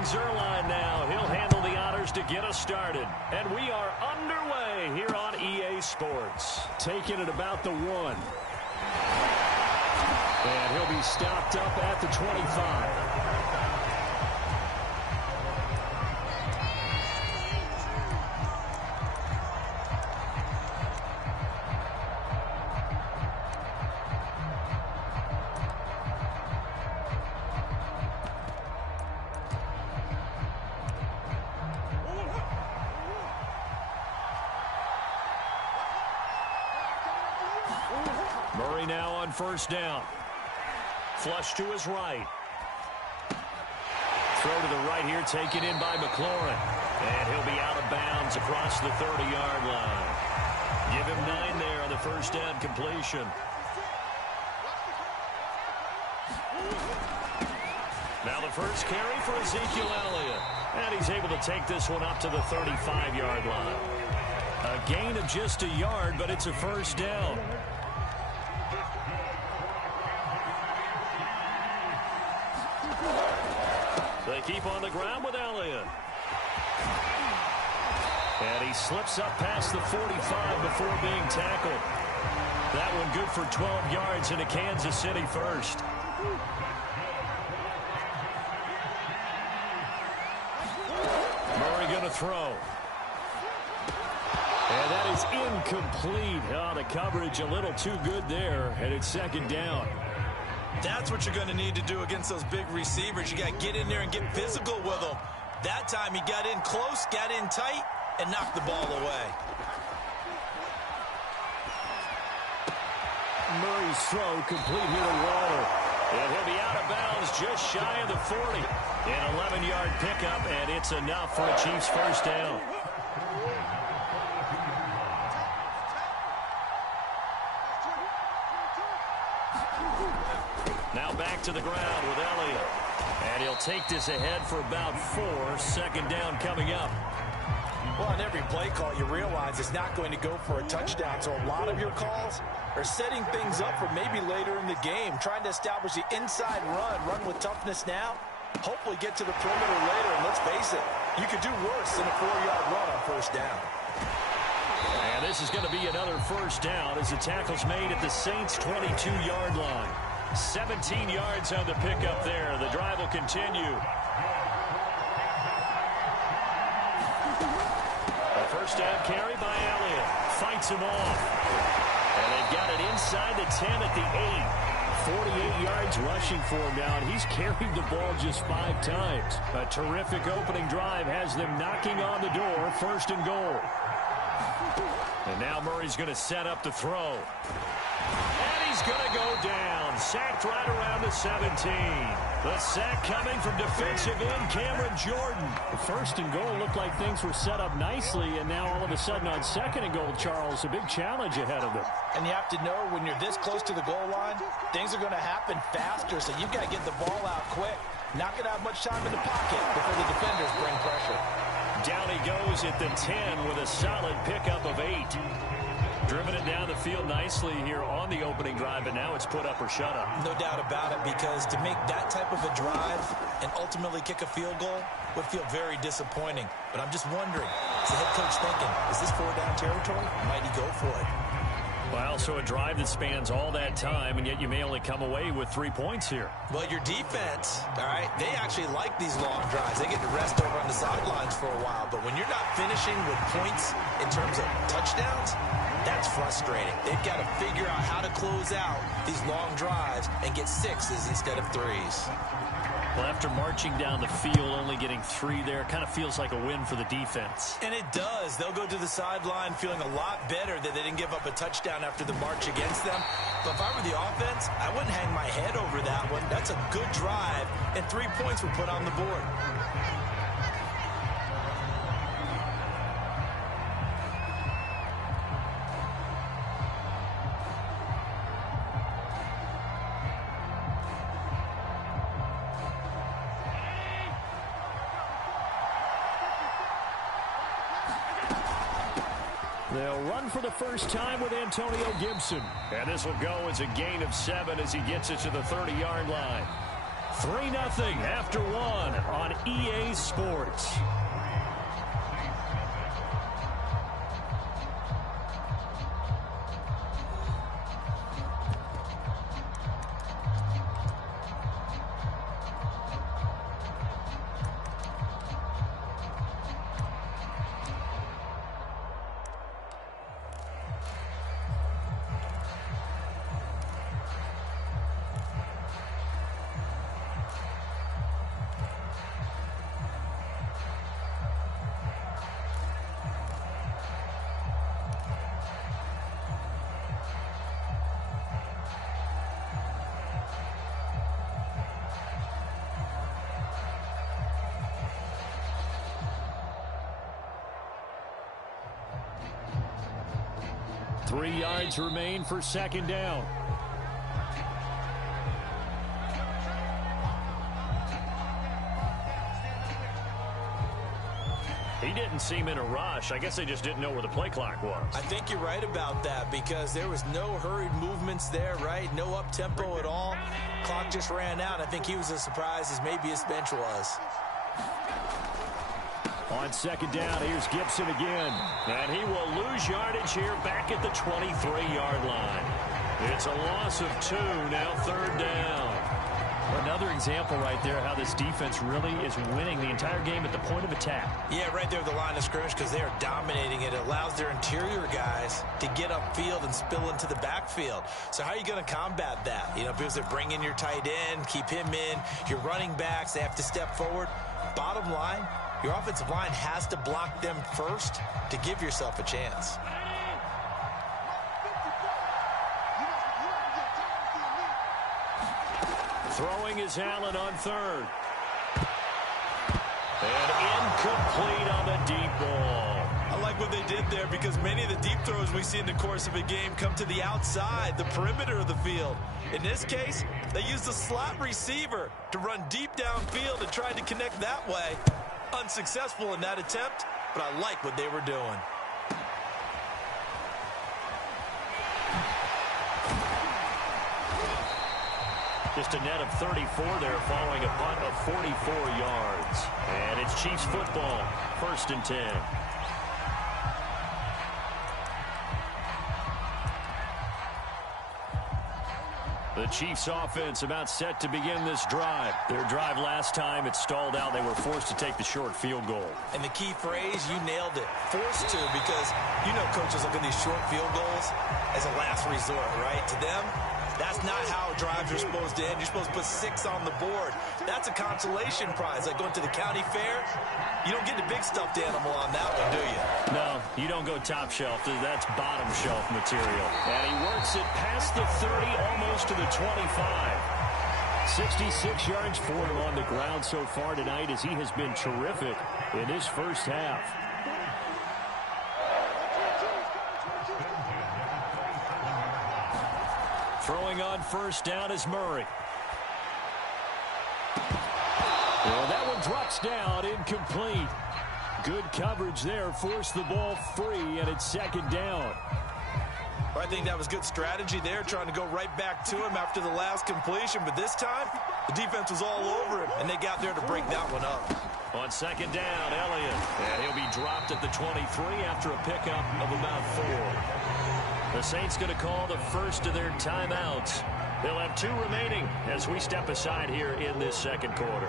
Greg Zuerlein now. He'll handle the honors to get us started. And we are underway here on EA Sports. Taking it about the 1. And he'll be stopped up at the 25. Murray now on first down. Flush to his right. Throw to the right here, taken in by McLaurin. And he'll be out of bounds across the 30-yard line. Give him 9 there on the first down completion. Now the first carry for Ezekiel Elliott. And he's able to take this one up to the 35-yard line. A gain of just a yard, but it's a first down. They keep on the ground with Elliott. And he slips up past the 45 before being tackled. That one good for 12 yards into Kansas City first. Murray going to throw. And that is incomplete. Oh, the coverage a little too good there, and it's second down. That's what you're going to need to do against those big receivers. You got to get in there and get physical with them. That time he got in close, got in tight, and knocked the ball away. Murray's throw complete here to Waller. And he'll be out of bounds just shy of the 40. An 11-yard pickup, and it's enough for a Chiefs first down. Now back to the ground with Elliott. And he'll take this ahead for about 4. Second down coming up. Well, on every play call, you realize it's not going to go for a touchdown. So a lot of your calls are setting things up for maybe later in the game, trying to establish the inside run with toughness now, hopefully get to the perimeter later. And let's face it, you could do worse than a 4-yard run on first down. And this is going to be another first down as the tackle's made at the Saints' 22-yard line. 17 yards on the pickup there. The drive will continue. A first down carry by Elliott. Fights him off. And they've got it inside the 10 at the 8. 48 yards rushing for him now, and he's carried the ball just 5 times. A terrific opening drive has them knocking on the door. First and goal. And now Murray's going to set up the throw. And he's going to go down. Sacked right around the 17. The sack coming from defensive end Cameron Jordan. The first and goal looked like things were set up nicely, and now all of a sudden on second and goal, Charles, a big challenge ahead of them. And you have to know when you're this close to the goal line, things are going to happen faster, so you've got to get the ball out quick. Not going to have much time in the pocket before the defenders bring pressure. Down he goes at the 10 with a solid pickup of 8. Driven it down the field nicely here on the opening drive, and now it's put up or shut up. No doubt about it, because to make that type of a drive and ultimately kick a field goal would feel very disappointing. But I'm just wondering, is the head coach thinking, is this 4-down territory? Might he go for it? Well, so a drive that spans all that time, and yet you may only come away with 3 points here. Well, your defense, all right, they actually like these long drives. They get to rest over on the sidelines for a while. But when you're not finishing with points in terms of touchdowns, that's frustrating. They've got to figure out how to close out these long drives and get 6s instead of 3s. Well, after marching down the field, only getting 3 there, kind of feels like a win for the defense. And it does. They'll go to the sideline feeling a lot better that they didn't give up a touchdown after the march against them. But if I were the offense, I wouldn't hang my head over that one. That's a good drive, and 3 points were put on the board. They'll run for the first time with Antonio Gibson. And this will go as a gain of 7 as he gets it to the 30-yard line. 3-0 after one on EA Sports. Three yards remain for second down. He didn't seem in a rush. I guess they just didn't know where the play clock was. I think you're right about that because there was no hurried movements there, right? No up-tempo at all. Clock just ran out. I think he was as surprised as maybe his bench was. On second down, here's Gibson again. And he will lose yardage here back at the 23-yard line. It's a loss of 2, now third down. Another example right there how this defense really is winning the entire game at the point of attack. Yeah, right there at the line of scrimmage because they are dominating it. It allows their interior guys to get upfield and spill into the backfield. So how are you going to combat that? You know, because they bring in your tight end, keep him in. Your running backs, they have to step forward. Bottom line, your offensive line has to block them first to give yourself a chance. Throwing is Allen on third. And incomplete on the deep ball. I like what they did there because many of the deep throws we see in the course of a game come to the outside, the perimeter of the field. In this case, they used the slot receiver to run deep downfield and tried to connect that way. Unsuccessful in that attempt, but I like what they were doing. Just a net of 34 there following a punt of 44 yards. And it's Chiefs football, 1st and 10. The Chiefs offense about set to begin this drive. Their drive last time, it stalled out. They were forced to take the short field goal. And the key phrase, you nailed it. Forced to, because you know coaches look at these short field goals as a last resort, right? To them, that's not how drives are supposed to end. You're supposed to put 6 on the board. That's a consolation prize. Like going to the county fair, you don't get the big stuffed animal on that one, do you? No, you don't go top shelf. That's bottom shelf material. And he works it past the 30, almost to the 25. 66 yards for him on the ground so far tonight as he has been terrific in his first half. Throwing on first down is Murray. Well, that one drops down, incomplete. Good coverage there, forced the ball free, and it's second down. I think that was good strategy there, trying to go right back to him after the last completion. But this time, the defense was all over him, and they got there to break that one up. On second down, Elliott. And he'll be dropped at the 23 after a pickup of about 4. The Saints going to call the first of their timeouts. They'll have 2 remaining as we step aside here in this second quarter.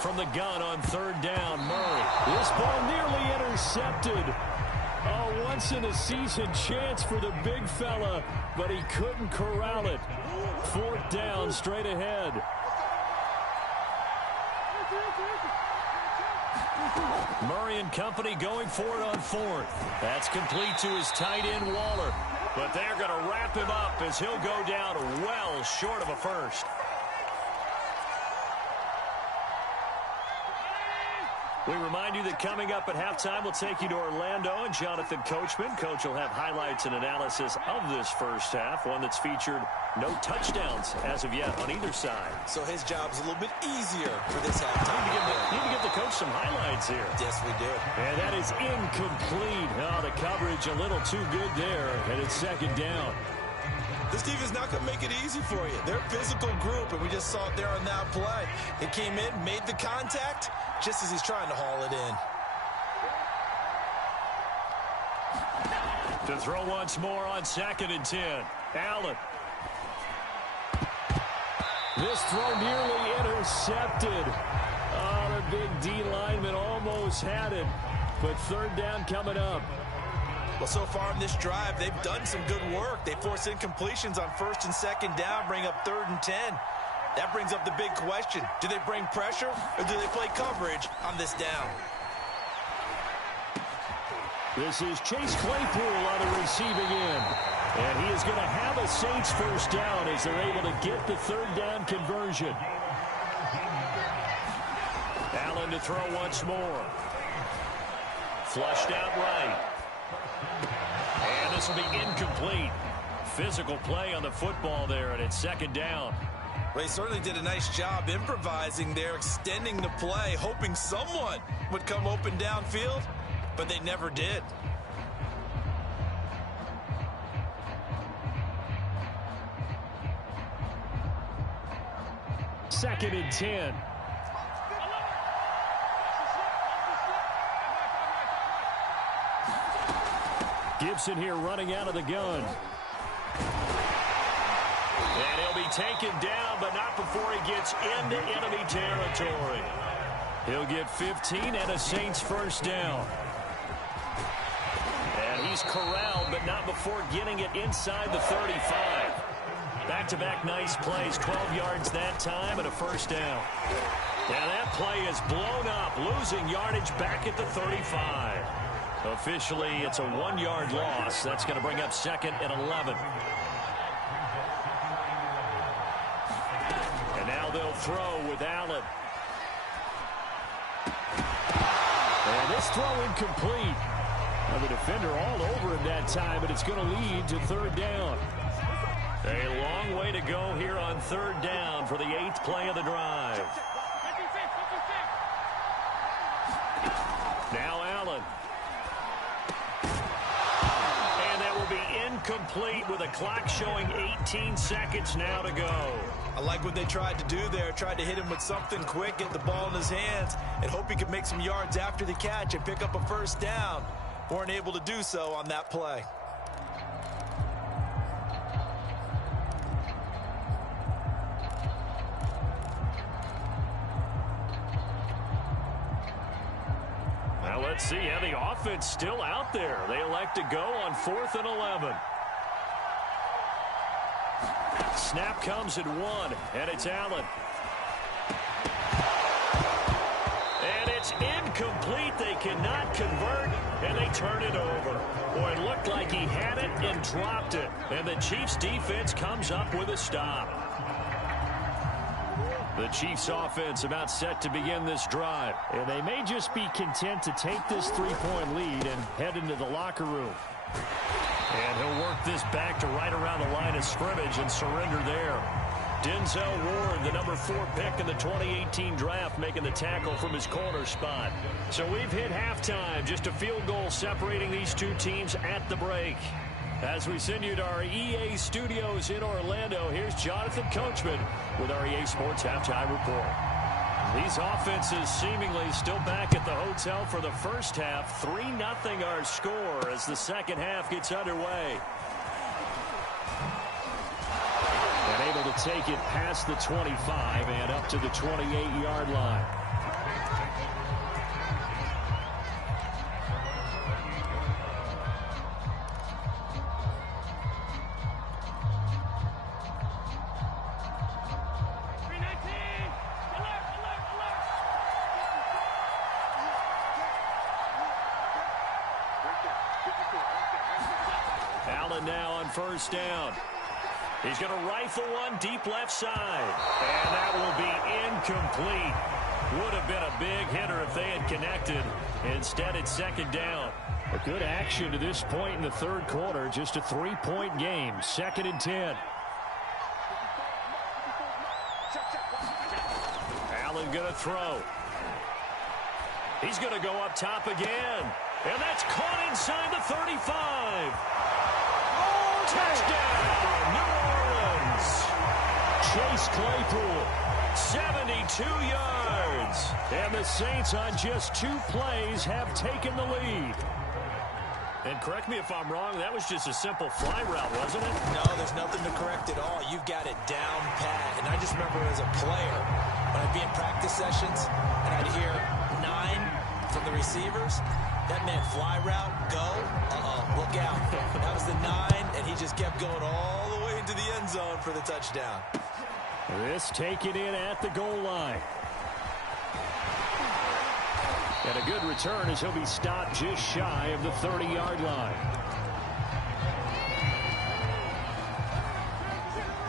From the gun on third down, Murray. This ball nearly intercepted. A once-in-a-season chance for the big fella, but he couldn't corral it. 4th down, straight ahead. Murray and company going for it on 4th. That's complete to his tight end, Waller. But they're going to wrap him up as he'll go down well short of a first. We remind you that coming up at halftime, we'll take you to Orlando and Jonathan Coachman. Coach will have highlights and analysis of this first half, one that's featured no touchdowns as of yet on either side. So his job's a little bit easier for this halftime. Need to give the coach some highlights here. Yes, we do. And that is incomplete. Oh, the coverage a little too good there, and it's second down. This defense is not going to make it easy for you. They're a physical group, and we just saw it there on that play. He came in, made the contact, just as he's trying to haul it in. To throw once more on 2nd and 10. Allen. This throw nearly intercepted. Oh, the big D lineman almost had it. But third down coming up. Well, so far in this drive, they've done some good work. They force incompletions on 1st and 2nd down, bring up 3rd and 10. That brings up the big question. Do they bring pressure or do they play coverage on this down? This is Chase Claypool on the receiving end. And he is going to have a Saints first down as they're able to get the third down conversion. Allen to throw once more. Flushed out right. And this will be incomplete. Physical play on the football there, and it's second down. Well, he certainly did a nice job improvising there, extending the play, hoping someone would come open downfield, but they never did. Second and 10. Gibson here running out of the gun. And he'll be taken down, but not before he gets into enemy territory. He'll get 15 and a Saints first down. And he's corralled, but not before getting it inside the 35. Back-to-back nice plays, 12 yards that time and a first down. Now that play is blown up, losing yardage back at the 35. Officially, it's a 1-yard loss. That's going to bring up 2nd and 11. And now they'll throw with Allen. And this throw incomplete. Now the defender all over him that time, but it's going to lead to third down. A long way to go here on third down for the 8th play of the drive. Now Allen. And that will be incomplete with a clock showing 18 seconds now to go. I like what they tried to do there. Tried to hit him with something quick, get the ball in his hands, and hope he could make some yards after the catch and pick up a first down. Weren't able to do so on that play. Now let's see how the offense still out there. They elect to go on 4th and 11. Snap comes at 1, and it's Allen. And it's incomplete. They cannot convert, and they turn it over. Boy, it looked like he had it and dropped it. And the Chiefs' defense comes up with a stop. The Chiefs' offense about set to begin this drive. And they may just be content to take this 3-point lead and head into the locker room. And he'll work this back to right around the line of scrimmage and surrender there. Denzel Ward, the number 4 pick in the 2018 draft, making the tackle from his corner spot. So we've hit halftime. Just a field goal separating these two teams at the break. As we send you to our EA studios in Orlando, here's Jonathan Coachman with our EA Sports Halftime Report. These offenses seemingly still back at the hotel for the first half. 3-0 our score as the second half gets underway. And able to take it past the 25 and up to the 28-yard line. Allen now on first down. He's going to rifle one deep left side. And that will be incomplete. Would have been a big hitter if they had connected. Instead, it's second down. A good action to this point in the third quarter. Just a 3-point game. 2nd and 10. Allen going to throw. He's going to go up top again. And that's caught inside the 35. Touchdown, New Orleans. Chase Claypool, 72 yards. And the Saints on just 2 plays have taken the lead. And correct me if I'm wrong, that was just a simple fly route, wasn't it? No, there's nothing to correct at all. You've got it down pat. And I just remember as a player, when I'd be in practice sessions, and I'd hear 9 from the receivers, that meant fly route, go, look out. That was the 9, and he just kept going all the way into the end zone for the touchdown. This taken in at the goal line. And a good return as he'll be stopped just shy of the 30-yard line.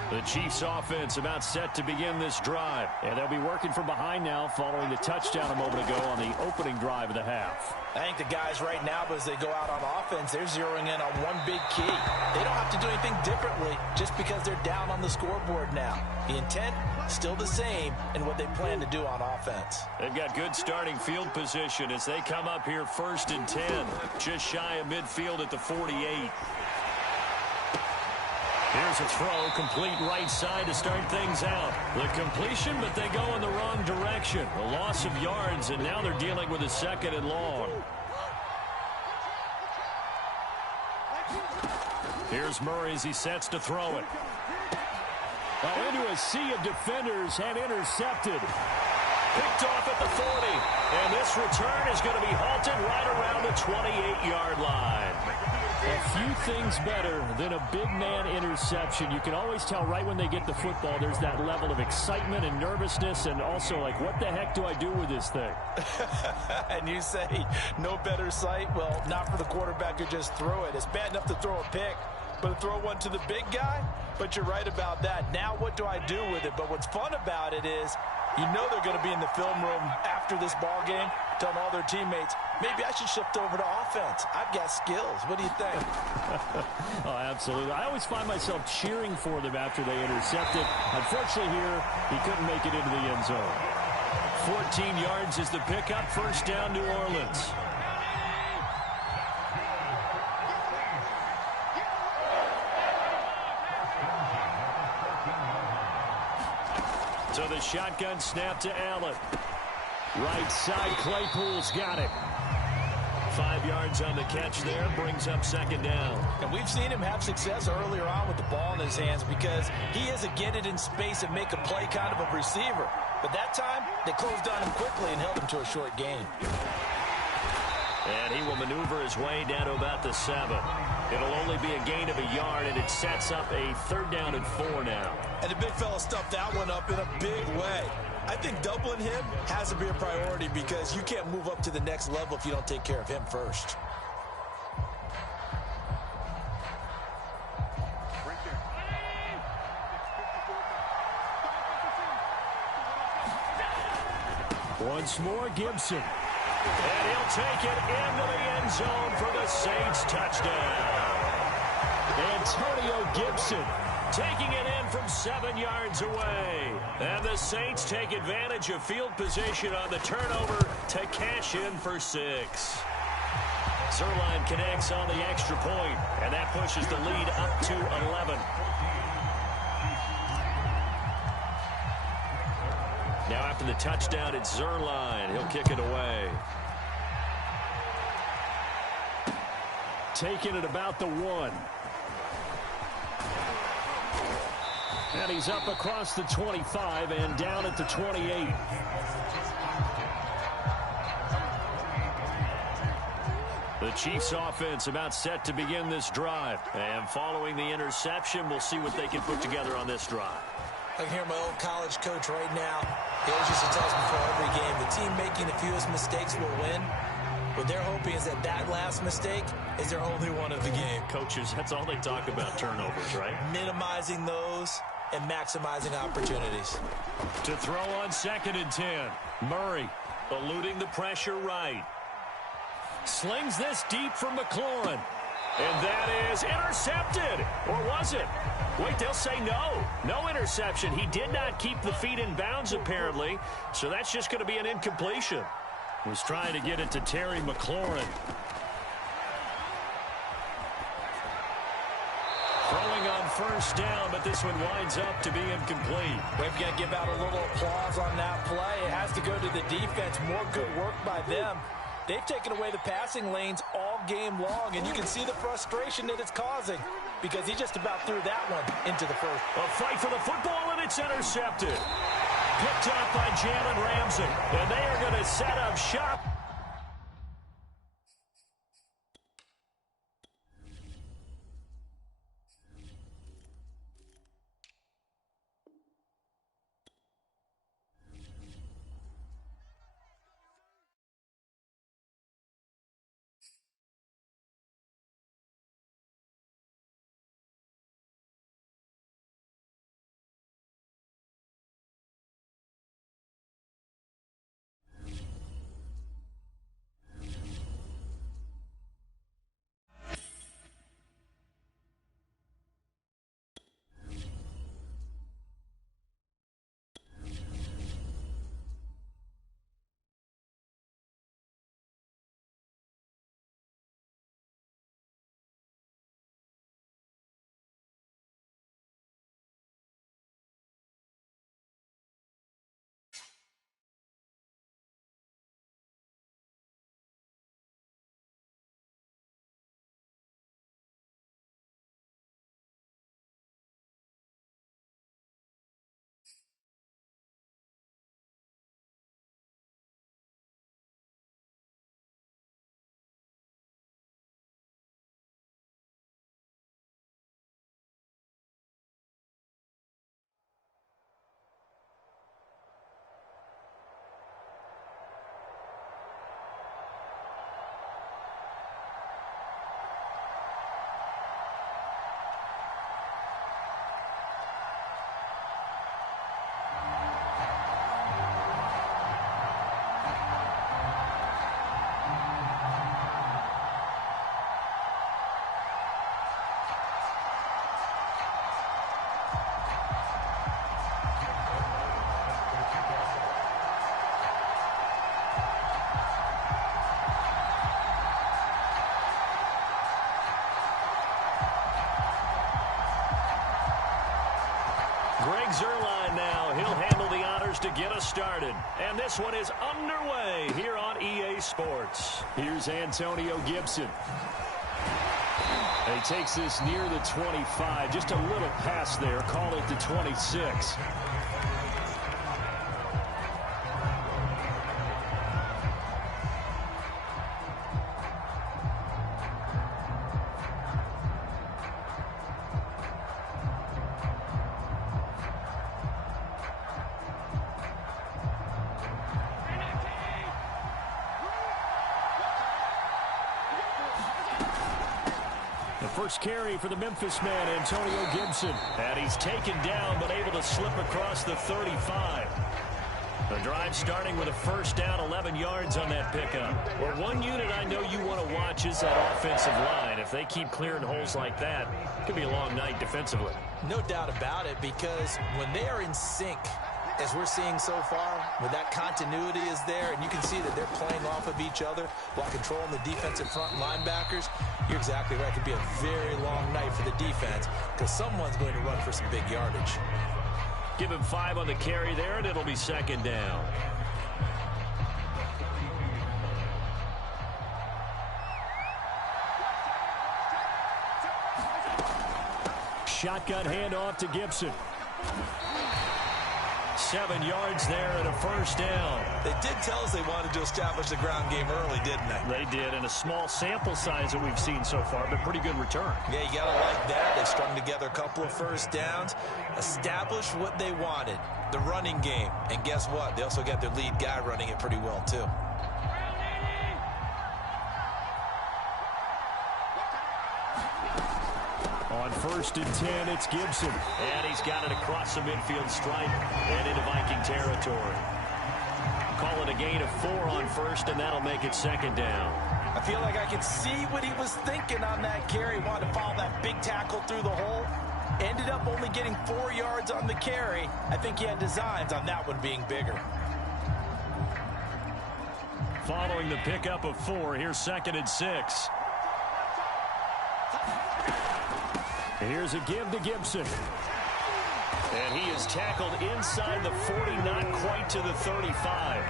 The Chiefs offense about set to begin this drive. And they'll be working from behind now following the touchdown a moment ago on the opening drive of the half. I think the guys right now, as they go out on offense, they're zeroing in on one big key. They don't have to do anything differently just because they're down on the scoreboard now. The intent, still the same in what they plan to do on offense. They've got good starting field position as they come up here 1st and 10. Just shy of midfield at the 48. Here's a throw, complete right side to start things out. The completion, but they go in the wrong direction. A loss of yards, and now they're dealing with a 2nd and long. Here's Murray as he sets to throw it. Into a sea of defenders and intercepted. Picked off at the 40. And this return is going to be halted right around the 28-yard line. A few things better than a big man interception. You can always tell right when they get the football, there's that level of excitement and nervousness, and also like, what the heck do I do with this thing? And you say, no better sight? Well, not for the quarterback who just threw it. It's bad enough to throw a pick, but to throw one to the big guy? But you're right about that. Now what do I do with it? But what's fun about it is, you know they're going to be in the film room after this ball game, telling all their teammates, maybe I should shift over to offense. I've got skills. What do you think? Oh, absolutely. I always find myself cheering for them after they intercept it. Unfortunately here, he couldn't make it into the end zone. 14 yards is the pickup. 1st down, New Orleans. So the shotgun snap to Allen. Right side, Claypool's got it. 5 yards on the catch there, brings up 2nd down. And we've seen him have success earlier on with the ball in his hands because he is a get it in space and make a play kind of a receiver. But that time, they closed on him quickly and held him to a short gain. And he will maneuver his way down to about the 7. It'll only be a gain of a yard, and it sets up a 3rd down and 4 now. And the big fella stuffed that one up in a big way. I think doubling him has to be a priority because you can't move up to the next level if you don't take care of him first. Once more, Gibson. And he'll take it into the end zone for the Saints touchdown. Antonio Gibson taking it in from 7 yards away. And the Saints take advantage of field position on the turnover to cash in for 6. Zerline connects on the extra point, and that pushes the lead up to 11. Now after the touchdown, it's Zerline. He'll kick it away. Taking it about the 1. And he's up across the 25 and down at the 28. The Chiefs offense about set to begin this drive. And following the interception, we'll see what they can put together on this drive. I can hear my old college coach right now. He always used to tell us before every game, the team making the fewest mistakes will win. What they're hoping is that that last mistake is their only one of the game. Coaches, that's all they talk about, turnovers, right? Minimizing those. and maximizing opportunities. To throw on 2nd and 10. Murray eluding the pressure right. Slings this deep for McLaurin. And that is intercepted. Or was it? Wait, they'll say no. No interception. He did not keep the feet in bounds, apparently. So that's just going to be an incompletion. Was trying to get it to Terry McLaurin. Throwing on 1st down, but this one winds up to be incomplete. We're going to give out a little applause on that play. It has to go to the defense. More good work by them. They've taken away the passing lanes all game long, and you can see the frustration that it's causing because he just about threw that one into the first. A fight for the football, and it's intercepted. Picked up by Jalen Ramsey, and they are going to set up shop. Greg Zuerlein now. He'll handle the honors to get us started. And this one is underway here on EA Sports. Here's Antonio Gibson. He takes this near the 25. Just a little pass there. Call it the 26. First carry for the Memphis man, Antonio Gibson. And he's taken down, but able to slip across the 35. The drive starting with a 1st down, 11 yards on that pickup. Well, one unit I know you want to watch is that offensive line. If they keep clearing holes like that, it could be a long night defensively. No doubt about it, because when they are in sync, as we're seeing so far, when that continuity is there, and you can see that they're playing off of each other while controlling the defensive front linebackers, you're exactly right. It could be a very long night for the defense because someone's going to run for some big yardage. Give him 5 on the carry there, and it'll be 2nd down. Shotgun handoff to Gibson. 7 yards there and a 1st down. They did tell us they wanted to establish the ground game early, didn't they? They did, and a small sample size that we've seen so far, but pretty good return. Yeah, you got to like that. They strung together a couple of 1st downs, established what they wanted, the running game. And guess what? They also got their lead guy running it pretty well, too. On 1st and 10, it's Gibson. And he's got it across the midfield stripe and into Viking territory. Call it a gain of 4 on 1st, and that'll make it 2nd down. I feel like I can see what he was thinking on that carry. Wanted to follow that big tackle through the hole. Ended up only getting 4 yards on the carry. I think he had designs on that one being bigger. Following the pickup of 4, here's 2nd and 6. Here's a give to Gibson. And he is tackled inside the 40, not quite to the 35.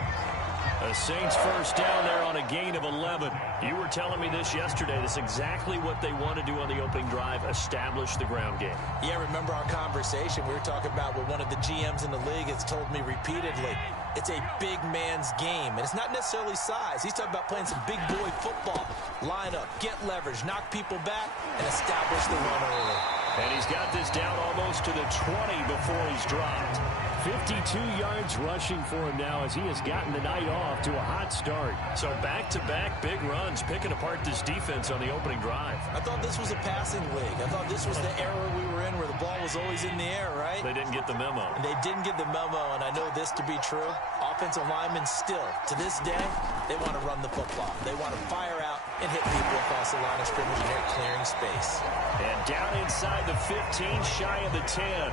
The Saints 1st down there on a gain of 11. You were telling me this yesterday. This is exactly what they want to do on the opening drive, establish the ground game. Yeah, remember our conversation. We were talking about what one of the GMs in the league has told me repeatedly. It's a big man's game, and it's not necessarily size. He's talking about playing some big boy football. Line up, get leverage, knock people back, and establish the run early. And he's got this down almost to the 20 before he's dropped. 52 yards rushing for him now as he has gotten the night off to a hot start. So back-to-back big runs, picking apart this defense on the opening drive. I thought this was a passing league. I thought this was the era we were in where the ball was always in the air, right? They didn't get the memo. And they didn't get the memo, and I know this to be true. Offensive linemen still, to this day, they want to run the football. They want to fire out and hit people across the line of scrimmage, and they're clearing space. And down inside the 15, shy of the 10.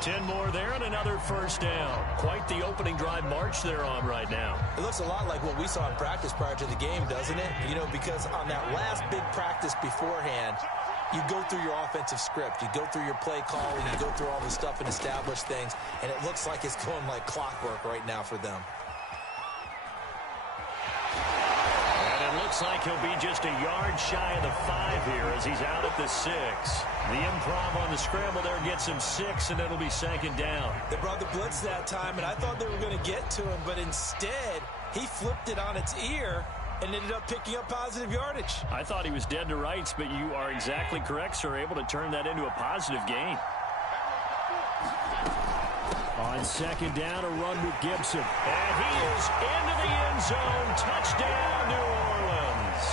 10 more there and another 1st down. Quite the opening drive march they're on right now. It looks a lot like what we saw in practice prior to the game, doesn't it? You know, because on that last big practice beforehand, you go through your offensive script. You go through your play calling. You go through all the stuff and establish things. And it looks like it's going like clockwork right now for them. Looks like he'll be just a yard shy of the 5 here as he's out at the 6. The improv on the scramble there gets him 6, and it'll be 2nd down. They brought the blitz that time, and I thought they were going to get to him, but instead he flipped it on its ear and ended up picking up positive yardage. I thought he was dead to rights, but you are exactly correct, sir. Able to turn that into a positive gain. On 2nd down, a run with Gibson. And he is into the end zone. Touchdown, New Orleans.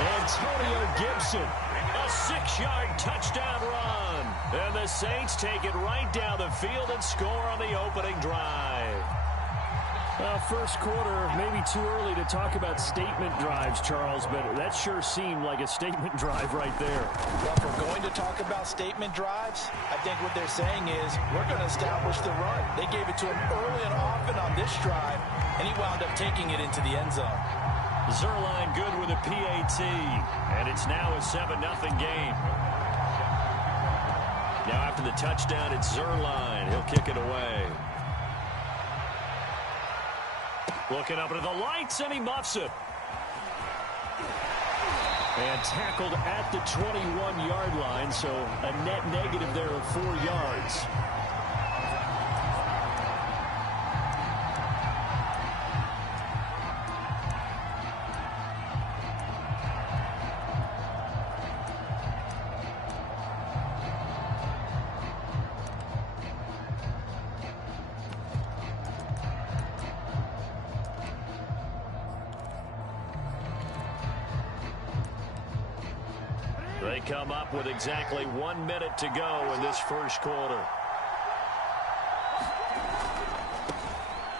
Antonio Gibson. A 6-yard touchdown run. And the Saints take it right down the field and score on the opening drive. Well, 1st quarter, maybe too early to talk about statement drives, Charles, but that sure seemed like a statement drive right there. Well, if we're going to talk about statement drives, I think what they're saying is we're going to establish the run. They gave it to him early and often on this drive, and he wound up taking it into the end zone. Zerline good with a PAT, and it's now a 7-0 game. Now after the touchdown, it's Zerline. He'll kick it away. Looking up into the lights, and he muffs it. And tackled at the 21-yard line, so a net negative there of 4 yards. They come up with exactly 1 minute to go in this 1st quarter.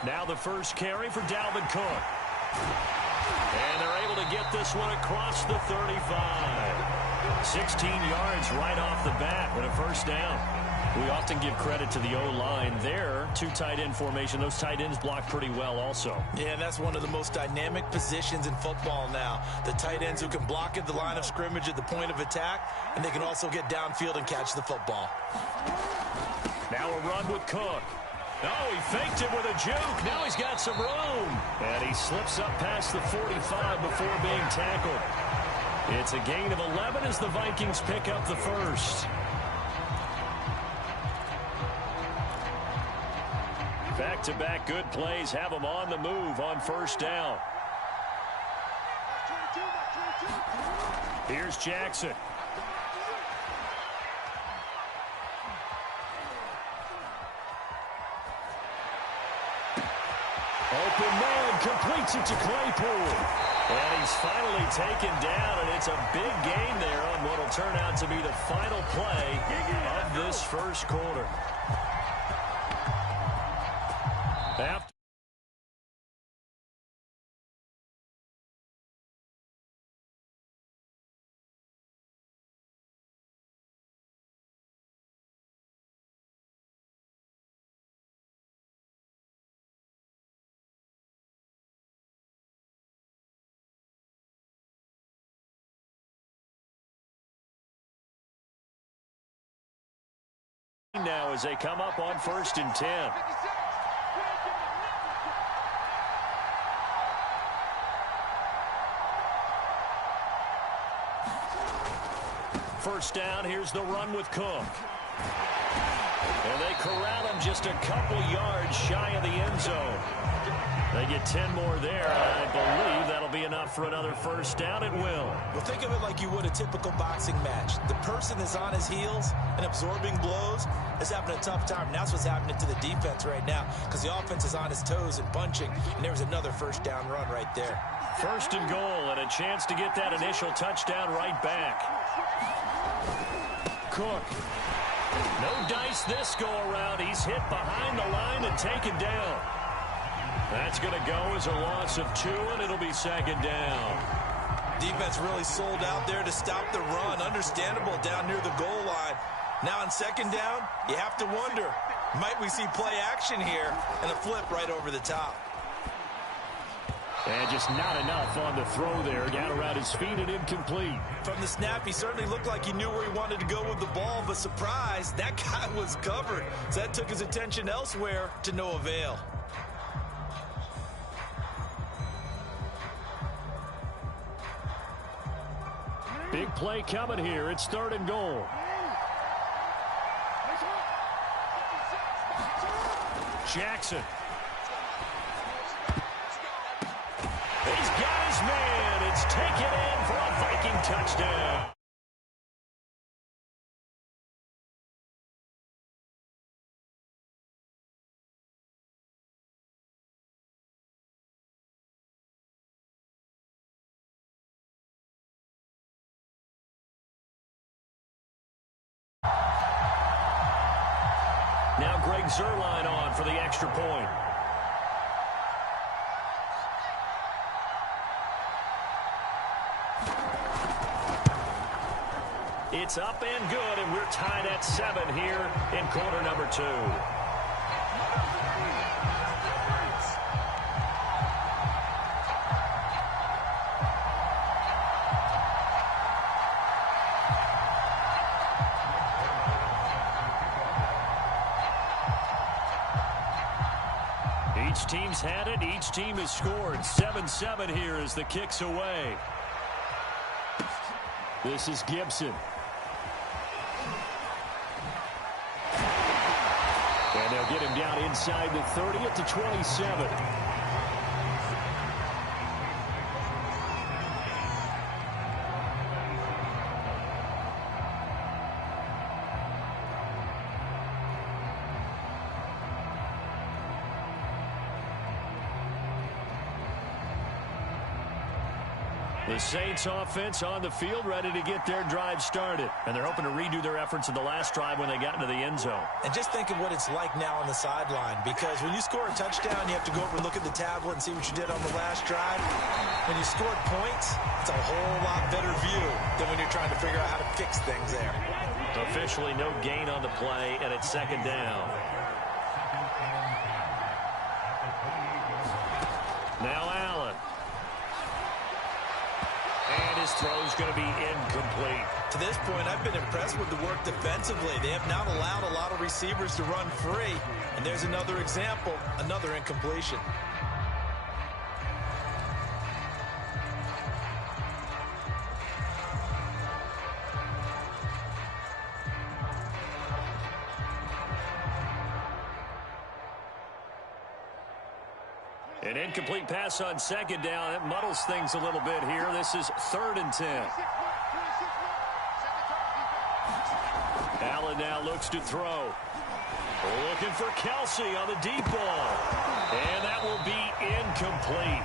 Now the 1st carry for Dalvin Cook. And they're able to get this one across the 35. 16 yards right off the bat with a 1st down. We often give credit to the O-line there. 2 tight end formation. Those tight ends block pretty well also. Yeah, and that's one of the most dynamic positions in football now. The tight ends who can block at the line of scrimmage at the point of attack, and they can also get downfield and catch the football. Now a run with Cook. Oh, he faked it with a juke. Now he's got some room. And he slips up past the 45 before being tackled. It's a gain of 11 as the Vikings pick up the 1st. Back-to-back good plays have them on the move on 1st down. Here's Jackson. Open man completes it to Claypool. And he's finally taken down, and it's a big gain there on what will turn out to be the final play of this first quarter. After now as they come up on 1st and 10. First down, here's the run with Cook. And they corral him just a couple yards shy of the end zone. They get 10 more there. I believe that'll be enough for another first down. It will. Well, think of it like you would a typical boxing match. The person that's on his heels and absorbing blows is having a tough time. And that's what's happening to the defense right now because the offense is on his toes and punching. And there's another first down run right there. 1st and goal and a chance to get that initial touchdown right back. Cook. No dice this go around. He's hit behind the line and taken down. That's going to go as a loss of 2, and it'll be 2nd down. Defense really sold out there to stop the run. Understandable down near the goal line. Now on 2nd down, you have to wonder, might we see play action here and a flip right over the top? And just not enough on the throw there. Down around his feet and incomplete. From the snap, he certainly looked like he knew where he wanted to go with the ball, but surprise, that guy was covered. So that took his attention elsewhere to no avail. Big play coming here. It's 3rd and goal. Jackson. He's got his man. It's taken in for a Viking touchdown. Now Greg Zuerlein on for the extra point. It's up and good, and we're tied at 7 here in quarter number 2. Each team's had it. Each team has scored. 7-7 here as the kick's away. This is Gibson. And they'll get him down inside the 30 at the 27. The Saints offense on the field ready to get their drive started. And they're hoping to redo their efforts in the last drive when they got into the end zone. And just think of what it's like now on the sideline, because when you score a touchdown, you have to go over and look at the tablet and see what you did on the last drive. When you scored points, it's a whole lot better view than when you're trying to figure out how to fix things there. Officially no gain on the play, and it's 2nd down. Now Allen. And his throw's going to be incomplete. To this point, I've been impressed with the work defensively. They have not allowed a lot of receivers to run free. And there's another example, another incompletion. An incomplete pass on 2nd down. It muddles things a little bit here. This is 3rd and 10. Allen now looks to throw. Looking for Kelsey on the deep ball. And that will be incomplete.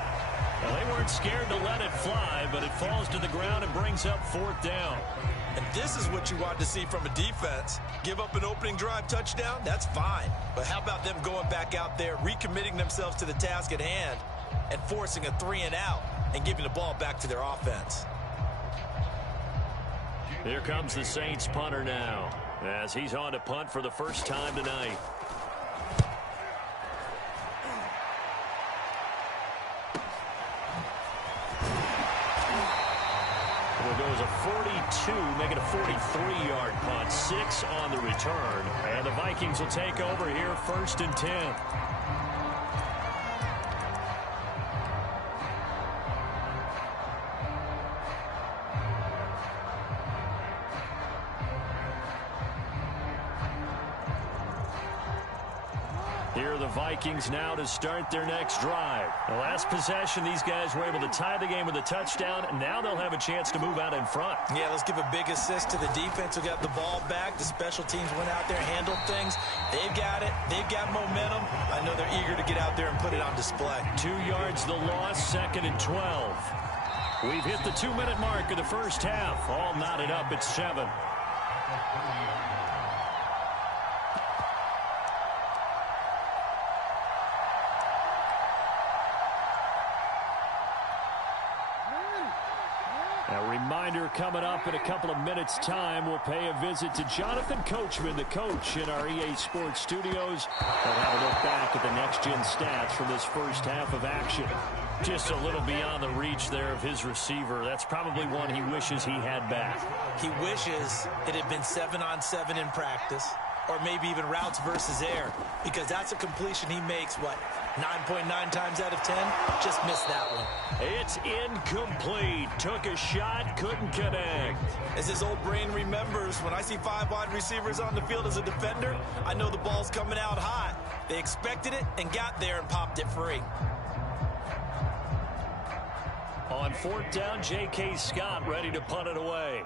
Well, they weren't scared to let it fly, but it falls to the ground and brings up 4th down. And this is what you want to see from a defense. Give up an opening drive touchdown, that's fine. But how about them going back out there, recommitting themselves to the task at hand, and forcing a 3-and-out and giving the ball back to their offense. Here comes the Saints punter now, as he's on to punt for the first time tonight. It goes a 42, making a 43-yard punt, 6 on the return. And the Vikings will take over here, 1st and 10. Here are the Vikings now to start their next drive. The last possession, these guys were able to tie the game with a touchdown, and now they'll have a chance to move out in front. Yeah, let's give a big assist to the defense who got the ball back. The special teams went out there, handled things. They've got it. They've got momentum. I know they're eager to get out there and put it on display. 2 yards the loss, 2nd and 12. We've hit the 2-minute mark of the first half. All knotted up at 7. A reminder coming up in a couple of minutes' time. We'll pay a visit to Jonathan Coachman, the coach in our EA Sports studios. We'll have a look back at the next-gen stats from this first half of action. Just a little beyond the reach there of his receiver. That's probably one he wishes he had back. He wishes it had been 7-on-7 in practice, or maybe even routes versus air, because that's a completion he makes, 9.9 times out of 10? Just missed that one. It's incomplete. Took a shot, couldn't connect. As his old brain remembers, when I see 5 wide receivers on the field as a defender, I know the ball's coming out hot. They expected it and got there and popped it free. On 4th down, J.K. Scott ready to punt it away.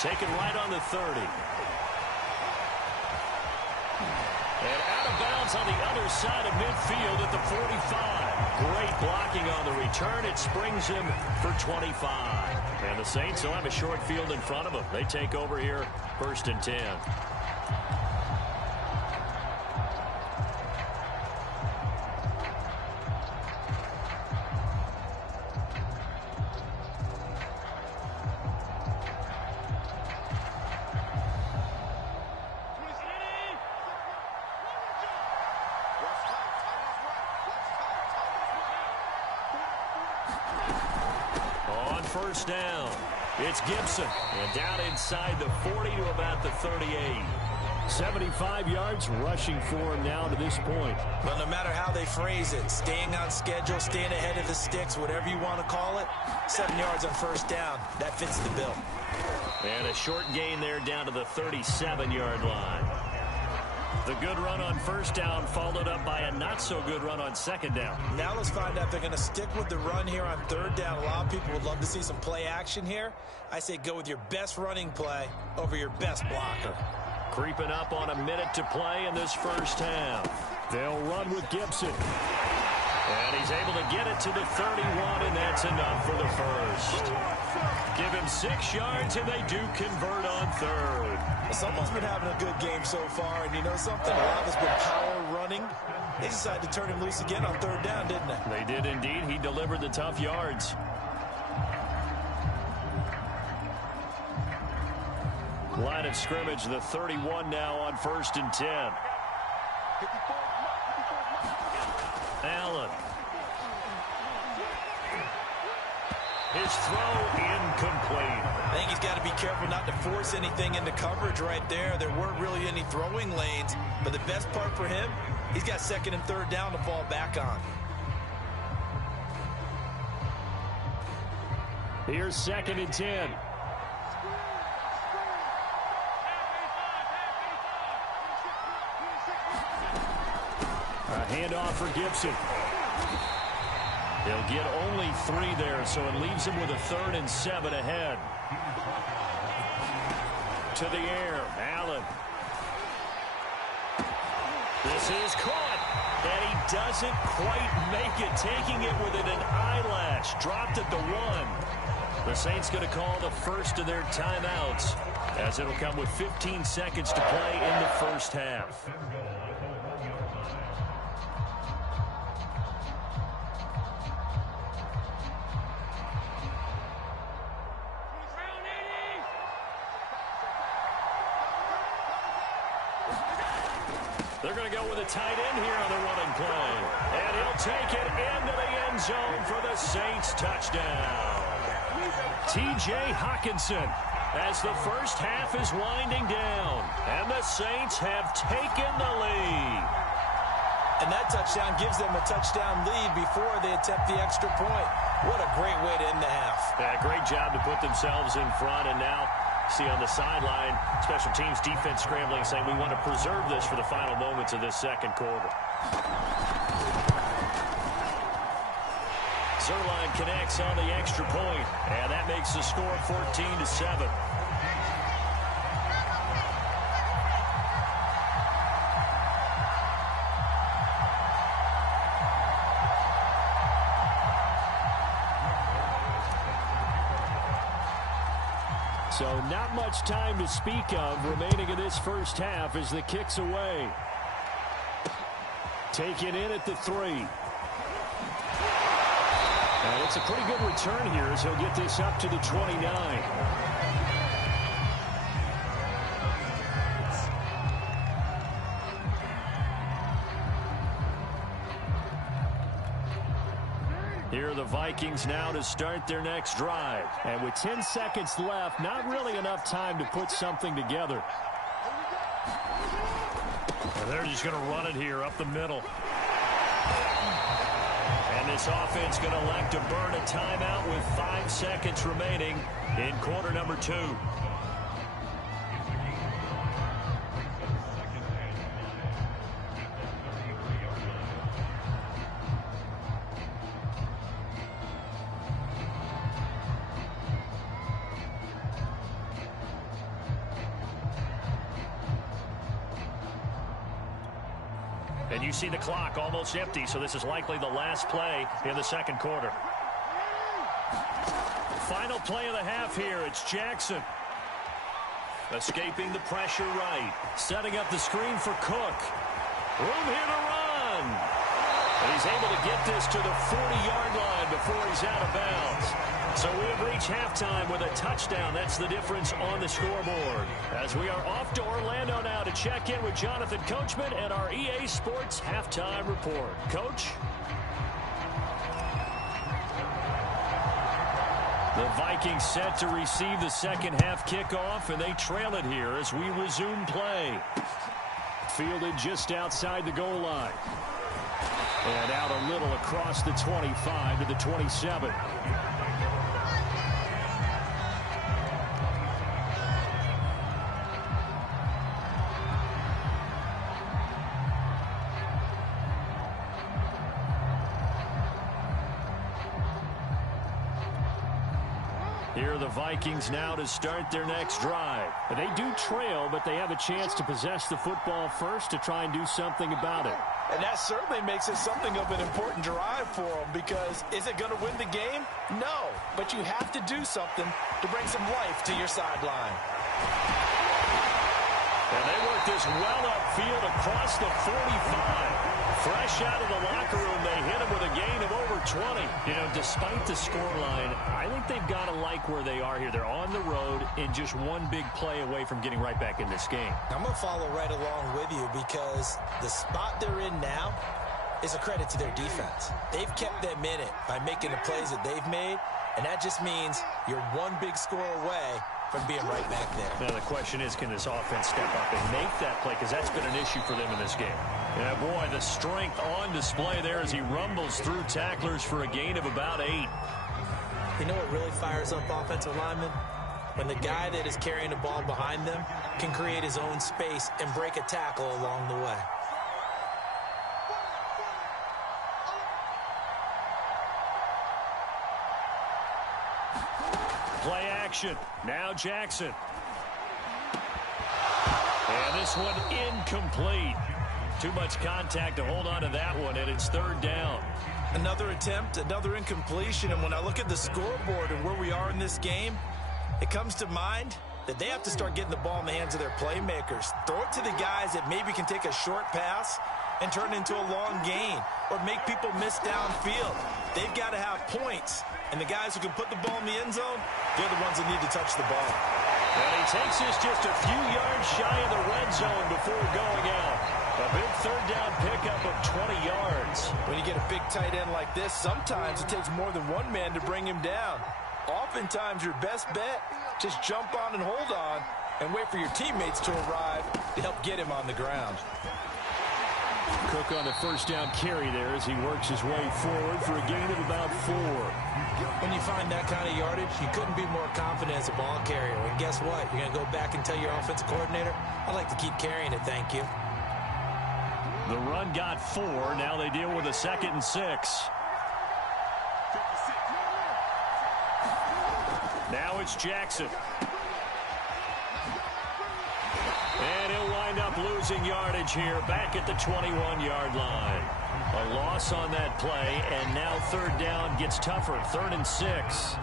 Taken right on the 30. And out of bounds on the other side of midfield at the 45. Great blocking on the return. It springs him for 25. And the Saints will have a short field in front of them. They take over here, 1st and 10. First down. It's Gibson. And down inside the 40 to about the 38. 75 yards rushing for him now to this point. Well, no matter how they phrase it, staying on schedule, staying ahead of the sticks, whatever you want to call it, 7 yards on first down. That fits the bill. And a short gain there down to the 37-yard line. The good run on first down followed up by a not-so-good run on 2nd down. Now let's find out if they're going to stick with the run here on 3rd down. A lot of people would love to see some play action here. I say go with your best running play over your best blocker. Creeping up on a minute to play in this first half. They'll run with Gibson. And he's able to get it to the 31, and that's enough for the first. Give him 6 yards, and they do convert on 3rd. Someone's been having a good game so far, and you know something? A lot has been power running. They decided to turn him loose again on 3rd down, didn't they? They did indeed. He delivered the tough yards. Line of scrimmage, the 31 now on 1st and 10. Allen. His throw incomplete. I think he's got to be careful not to force anything into coverage right there. There weren't really any throwing lanes, but the best part for him, he's got 2nd and 3rd down to fall back on. Here's 2nd and 10. A handoff for Gibson. He'll get only 3 there, so it leaves him with a 3rd and 7 ahead. To the air, Allen. This is caught, and he doesn't quite make it, taking it within an eyelash. Dropped at the 1. The Saints going to call the first of their timeouts, as it'll come with 15 seconds to play in the first half. They're going to go with a tight end here on the running play. And he'll take it into the end zone for the Saints touchdown. T.J. Hockenson as the first half is winding down. And the Saints have taken the lead. And that touchdown gives them a touchdown lead before they attempt the extra point. What a great way to end the half. Yeah, great job to put themselves in front, and now see on the sideline, special teams defense scrambling, saying we want to preserve this for the final moments of this second quarter. Zerline connects on the extra point, and that makes the score 14-7. So not much time to speak of remaining in this first half as the kick's away. Taken in at the 3. And it's a pretty good return here as he'll get this up to the 29. Here are the Vikings now to start their next drive. And with 10 seconds left, not really enough time to put something together. And they're just going to run it here up the middle. And this offense going to elect to burn a timeout with 5 seconds remaining in quarter number 2. And you see the clock almost empty, so this is likely the last play in the second quarter. Final play of the half here. It's Jackson. Escaping the pressure right. Setting up the screen for Cook. Room here to run. And he's able to get this to the 40-yard line before he's out of bounds. So we have reached halftime with a touchdown. That's the difference on the scoreboard. As we are off to Orlando now to check in with Jonathan Coachman and our EA Sports Halftime Report. Coach? The Vikings set to receive the second half kickoff, and they trail it here as we resume play. Fielded just outside the goal line. And out a little across the 25 to the 27. Here are the Vikings now to start their next drive. They do trail, but they have a chance to possess the football first to try and do something about it. And that certainly makes it something of an important drive for them, because is it going to win the game? No, but you have to do something to bring some life to your sideline. And they work this well upfield across the 45. Fresh out of the locker room, they hit him with a gain of over 20. You know, despite the scoreline, I think they've got to like where they are here. They're on the road and just one big play away from getting right back in this game. I'm going to follow right along with you, because the spot they're in now is a credit to their defense. They've kept them in it by making the plays that they've made, and that just means you're one big score away from being right back there. Now the question is, can this offense step up and make that play? Because that's been an issue for them in this game. Yeah, boy, the strength on display there as he rumbles through tacklers for a gain of about 8. You know what really fires up offensive linemen? When the guy that is carrying the ball behind them can create his own space and break a tackle along the way. action. Now Jackson. And this one incomplete. Too much contact to hold on to that one, and it's third down. Another attempt, another incompletion, and when I look at the scoreboard and where we are in this game, it comes to mind that they have to start getting the ball in the hands of their playmakers. Throw it to the guys that maybe can take a short pass and turn it into a long gain or make people miss downfield. They've got to have points, and the guys who can put the ball in the end zone, they're the ones that need to touch the ball. And he takes this just a few yards shy of the red zone before going out. A big third down pickup of 20 yards. When you get a big tight end like this, sometimes it takes more than one man to bring him down. Oftentimes, your best bet, just jump on and hold on and wait for your teammates to arrive to help get him on the ground. Cook on the first down carry there as he works his way forward for a gain of about 4. When you find that kind of yardage, you couldn't be more confident as a ball carrier. And guess what? You're going to go back and tell your offensive coordinator, I'd like to keep carrying it, thank you. The run got 4. Now they deal with a 2nd and 6. Now it's Jackson. And he'll wind up losing yardage here back at the 21-yard line. A loss on that play, and now third down gets tougher. 3rd and 6.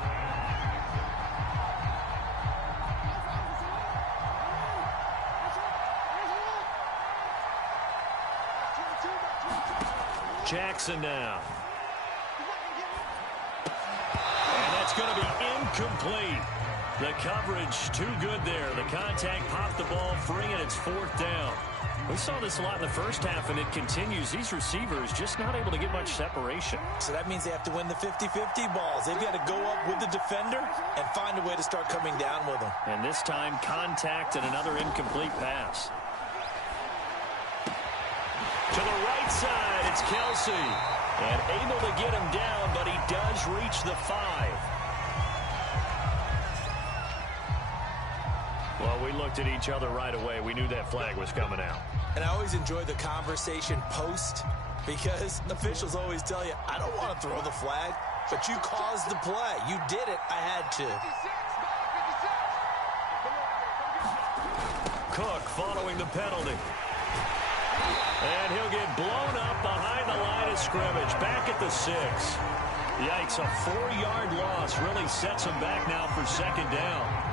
Jackson now. And that's going to be incomplete. The coverage too good there. The contact popped the ball free, and it's 4th down. We saw this a lot in the first half, and it continues. These receivers just not able to get much separation. So that means they have to win the 50-50 balls. They've got to go up with the defender and find a way to start coming down with them. And this time, contact and another incomplete pass. To the right side, it's Kelsey. And able to get him down, but he does reach the 5. Well, we looked at each other right away. We knew that flag was coming out. And I always enjoy the conversation post because officials always tell you, I don't want to throw the flag, but you caused the play. You did it. I had to. Cook following the penalty. And he'll get blown up behind the line of scrimmage. Back at the 6. Yikes, a 4-yard loss really sets him back now for 2nd down.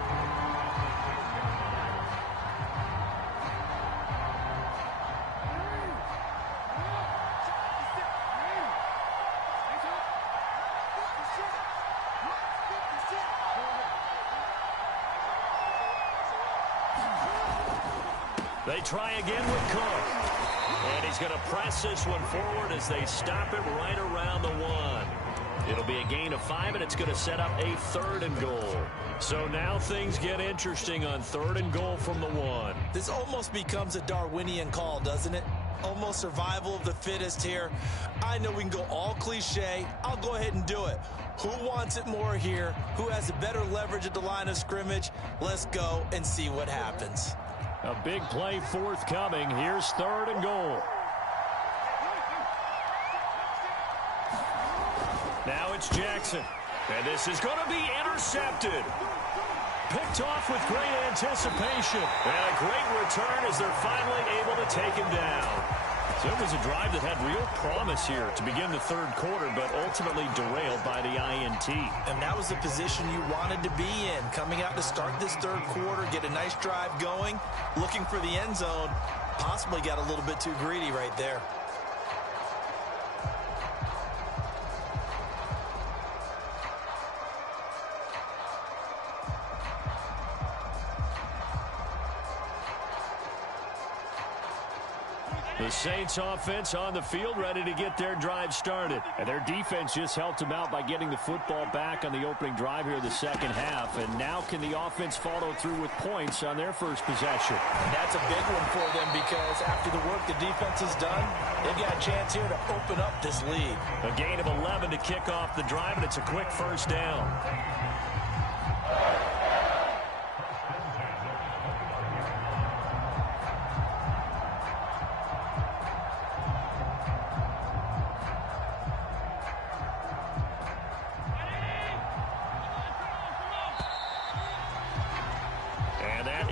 They try again with Cook. And he's going to press this one forward as they stop it right around the 1. It'll be a gain of 5, and it's going to set up a 3rd and goal. So now things get interesting on 3rd and goal from the 1. This almost becomes a Darwinian call, doesn't it? Almost survival of the fittest here. I know we can go all cliche. I'll go ahead and do it. Who wants it more here? Who has a better leverage at the line of scrimmage? Let's go and see what happens. A big play forthcoming. Here's 3rd and goal. Now it's Jackson. And this is going to be intercepted. Picked off with great anticipation. And a great return as they're finally able to take him down. So it was a drive that had real promise here to begin the 3rd quarter, but ultimately derailed by the INT. And that was the position you wanted to be in. Coming out to start this 3rd quarter, get a nice drive going, looking for the end zone. Possibly got a little bit too greedy right there. The Saints offense on the field, ready to get their drive started. And their defense just helped them out by getting the football back on the opening drive here the 2nd half. And now can the offense follow through with points on their first possession? And that's a big one for them because after the work the defense has done, they've got a chance here to open up this lead. A gain of 11 to kick off the drive, and it's a quick 1st down.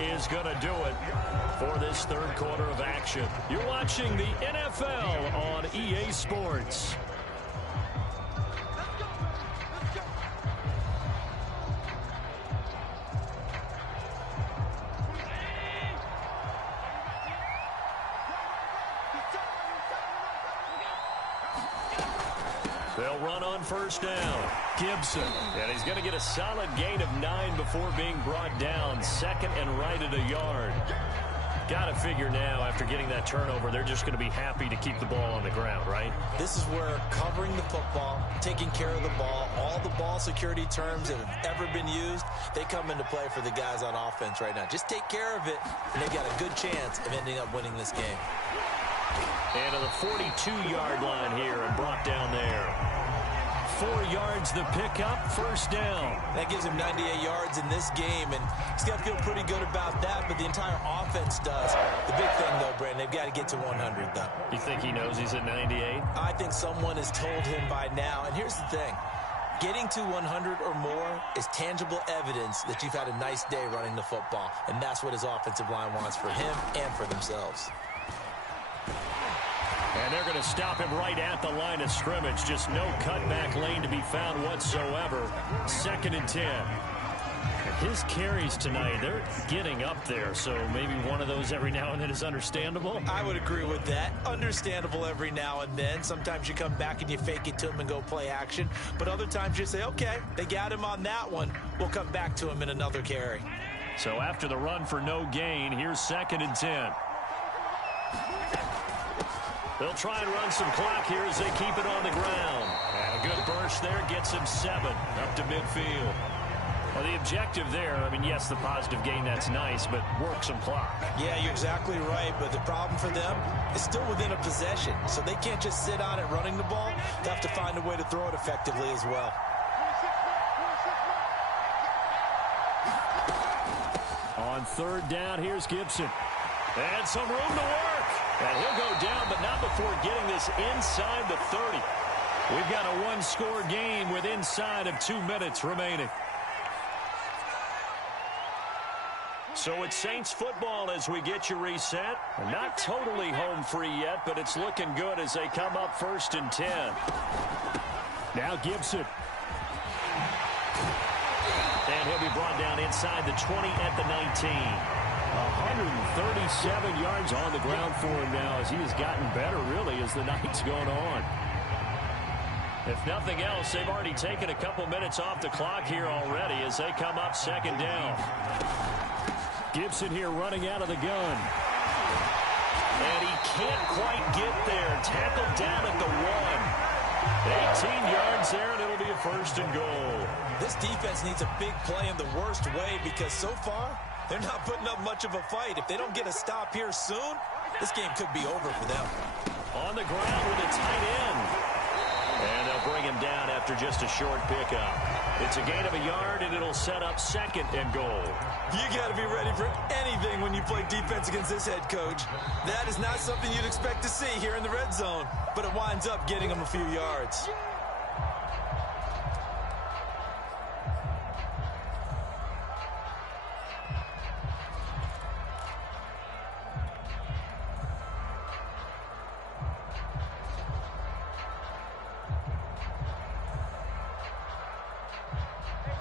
is going to do it for this third quarter of action. You're watching the NFL on EA Sports. They'll run on first down. Gibson. And he's going to get a solid gain of 9 before being brought down. Second and right at a yard. Got to figure now, after getting that turnover, they're just going to be happy to keep the ball on the ground, right? This is where covering the football, taking care of the ball, all the ball security terms that have ever been used, they come into play for the guys on offense right now. Just take care of it, and they've got a good chance of ending up winning this game. And to the 42-yard line here and brought down there. 4 yards the pickup, first down. That gives him 98 yards in this game, and he's got to feel pretty good about that, but the entire offense does. The big thing, though, Brandon, they've got to get to 100, though. You think he knows he's at 98? I think someone has told him by now, and here's the thing. Getting to 100 or more is tangible evidence that you've had a nice day running the football, and that's what his offensive line wants for him and for themselves. And they're going to stop him right at the line of scrimmage. Just no cutback lane to be found whatsoever. 2nd and 10. His carries tonight, they're getting up there. So maybe one of those every now and then is understandable. I would agree with that. Understandable every now and then. Sometimes you come back and you fake it to him and go play action. But other times you say, okay, they got him on that one. We'll come back to him in another carry. So after the run for no gain, here's 2nd and 10. They'll try and run some clock here as they keep it on the ground. And a good burst there gets him 7 up to midfield. Well, the objective there, I mean, yes, the positive gain, that's nice, but work some clock. Yeah, you're exactly right, but the problem for them is still within a possession, so they can't just sit on it running the ball. They have to find a way to throw it effectively as well. On 3rd down, here's Gibson. And some room to work. And he'll go down, but not before getting this inside the 30. We've got a one-score game with inside of 2 minutes remaining. So it's Saints football as we get you reset. Not totally home free yet, but it's looking good as they come up 1st and 10. Now Gibson. And he'll be brought down inside the 20 at the 19. 137 yards on the ground for him now as he has gotten better, really, as the night's gone on. If nothing else, they've already taken a couple minutes off the clock here already as they come up 2nd down. Gibson here running out of the gun. And he can't quite get there. Tackled down at the 1. 18 yards there, and it'll be a 1st and goal. This defense needs a big play in the worst way because so far, they're not putting up much of a fight. If they don't get a stop here soon, this game could be over for them. On the ground with a tight end. And they'll bring him down after just a short pickup. It's a gain of a yard, and it'll set up 2nd and goal. You got to be ready for anything when you play defense against this head coach. That is not something you'd expect to see here in the red zone, but it winds up getting him a few yards.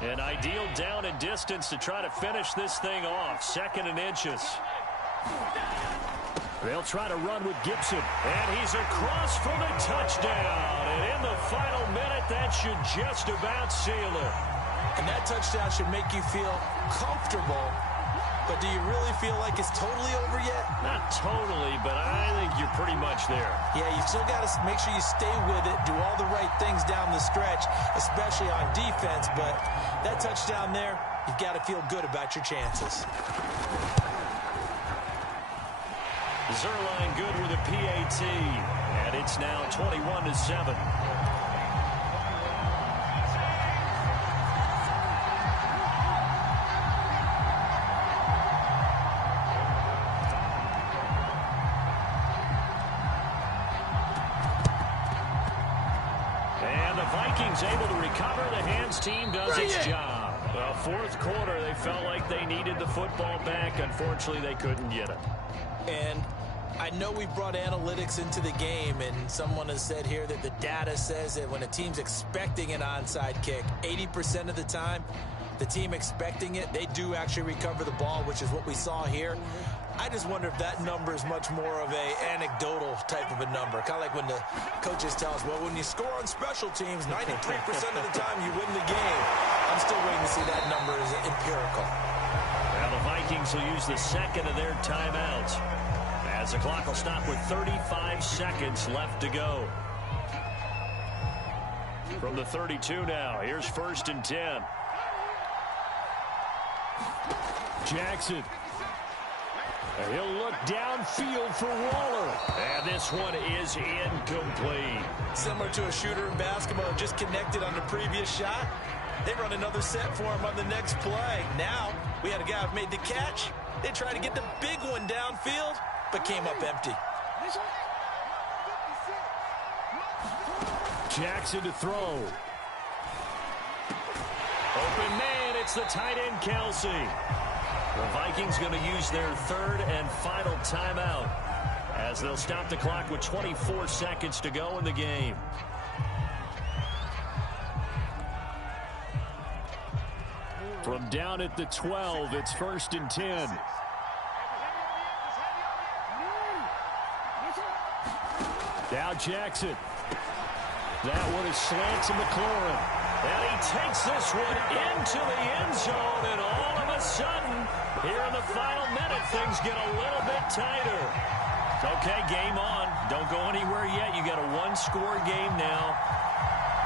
An ideal down and distance to try to finish this thing off. 2nd and inches. They'll try to run with Gibson. And he's across for the touchdown. And in the final minute, that should just about seal it. And that touchdown should make you feel comfortable. But do you really feel like it's totally over yet? Not totally, but I think you're pretty much there. Yeah, you still got to make sure you stay with it, do all the right things down the stretch, especially on defense. But that touchdown there, you've got to feel good about your chances. Zerline good with a PAT. And it's now 21-7. Vikings able to recover. The hands team does its job. Well, fourth quarter, they felt like they needed the football back. Unfortunately, they couldn't get it. And I know we brought analytics into the game, and someone has said here that the data says that when a team's expecting an onside kick, 80% of the time, the team expecting it, they do actually recover the ball, which is what we saw here. I just wonder if that number is much more of a anecdotal type of a number. Kind of like when the coaches tell us, well, when you score on special teams, 93% of the time you win the game. I'm still waiting to see that number is empirical. Well, the Vikings will use the second of their timeouts, as the clock will stop with 35 seconds left to go. From the 32 now, here's 1st and 10. Jackson. He'll look downfield for Waller. And this one is incomplete. Similar to a shooter in basketball, just connected on the previous shot. They run another set for him on the next play. Now, we had a guy who made the catch. They tried to get the big one downfield, but came up empty. Jackson to throw. Open man, it's the tight end, Kelsey. The Vikings going to use their third and final timeout as they'll stop the clock with 24 seconds to go in the game. From down at the 12, it's 1st and 10. Now Jackson. That one is slant to McLaurin. And he takes this one into the end zone, and all of a sudden, here in the final minute, things get a little bit tighter. Okay, game on. Don't go anywhere yet. You got a one-score game now.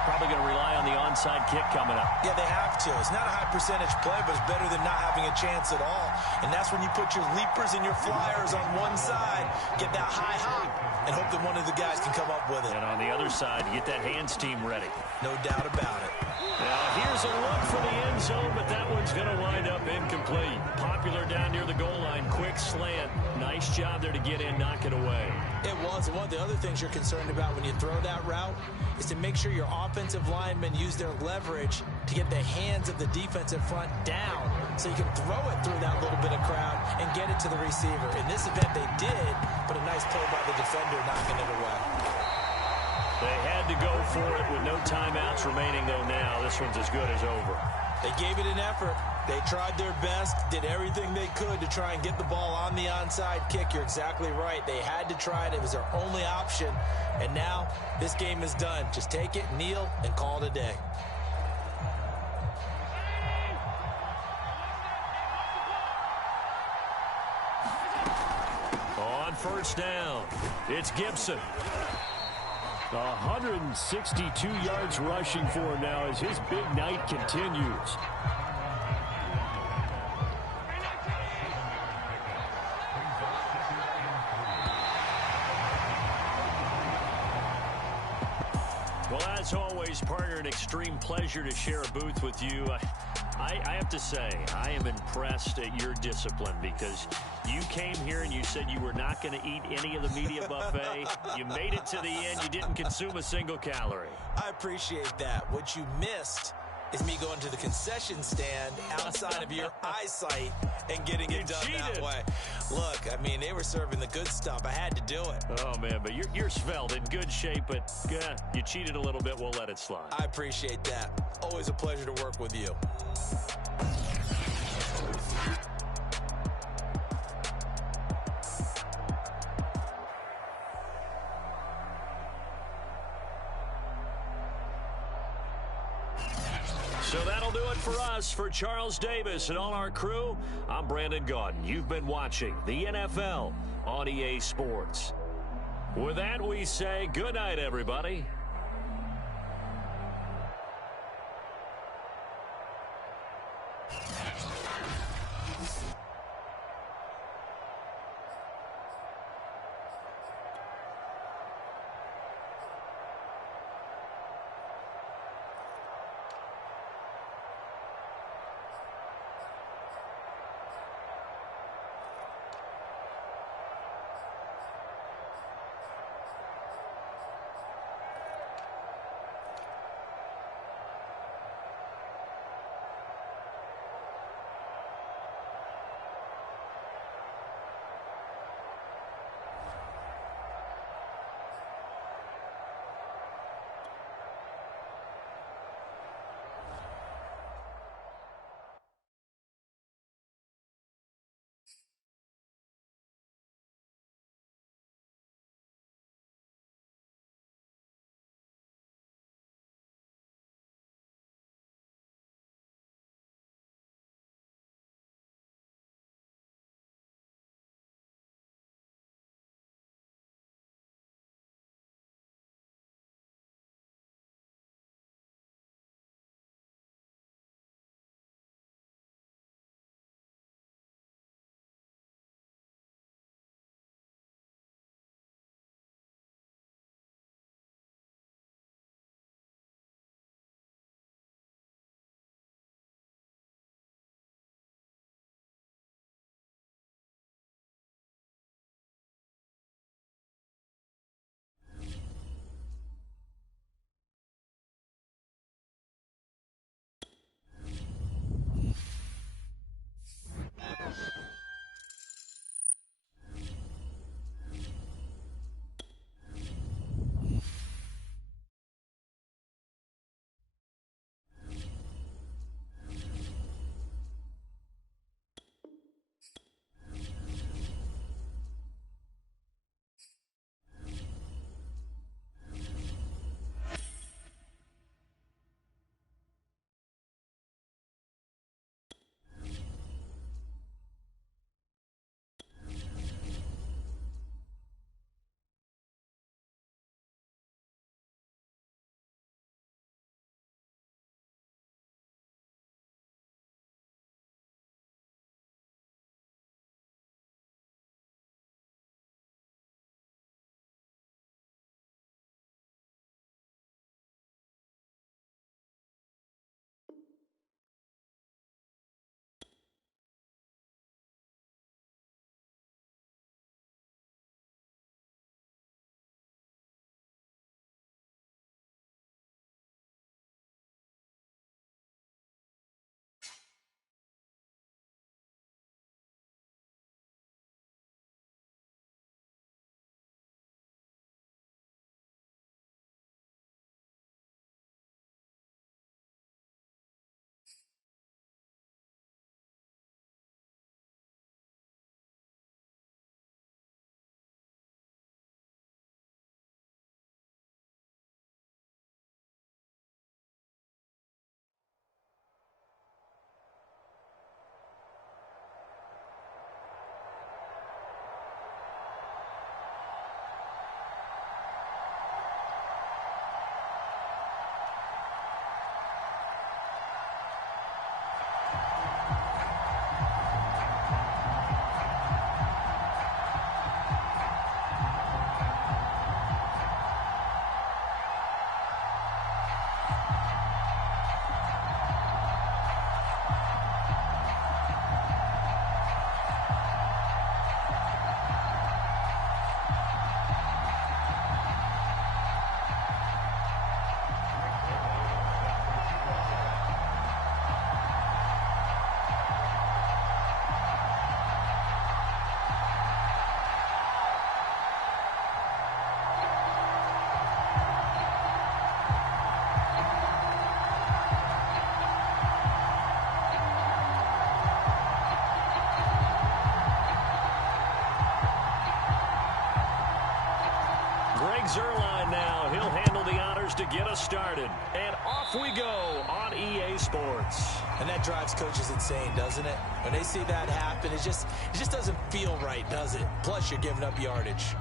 Probably going to rely on the onside kick coming up. Yeah, they have to. It's not a high percentage play, but it's better than not having a chance at all. And that's when you put your leapers and your flyers on one side, get that high hop, and hope that one of the guys can come up with it. And on the other side, get that hands team ready. No doubt about it. Now, here's a look for the end zone, but that one's going to wind up incomplete. Popular down near the goal line. Quick slant. Nice job there to get in, knock it away. It was. One of the other things you're concerned about when you throw that route is to make sure your offensive linemen use their leverage to get the hands of the defensive front down so you can throw it through that little bit of crowd and get it to the receiver. In this event, they did, but a nice play by the defender knocking it away. They had to go for it with no timeouts remaining, though, now. This one's as good as over. They gave it an effort. They tried their best, did everything they could to try and get the ball on the onside kick. You're exactly right. They had to try it. It was their only option. And now this game is done. Just take it, kneel, and call it a day. On 1st down, it's Gibson. 162 yards rushing for him now as his big night continues. Well, as always, partner, an extreme pleasure to share a booth with you. I have to say, I am impressed at your discipline because you came here and you said you were not going to eat any of the media buffet. You made it to the end. You didn't consume a single calorie. I appreciate that. What you missed is me going to the concession stand outside of your eyesight and getting it done that way. Look, I mean, they were serving the good stuff. I had to do it. Oh, man, but you're svelte, in good shape, but you cheated a little bit. We'll let it slide. I appreciate that. Always a pleasure to work with you. So that'll do it for us. For Charles Davis and all our crew, I'm Brandon Gaudin. You've been watching the NFL on EA Sports. With that, we say good night, everybody. Zuerlein now. He'll handle the honors to get us started. And off we go on EA Sports. And that drives coaches insane, doesn't it? When they see that happen, it just doesn't feel right, does it? Plus, you're giving up yardage.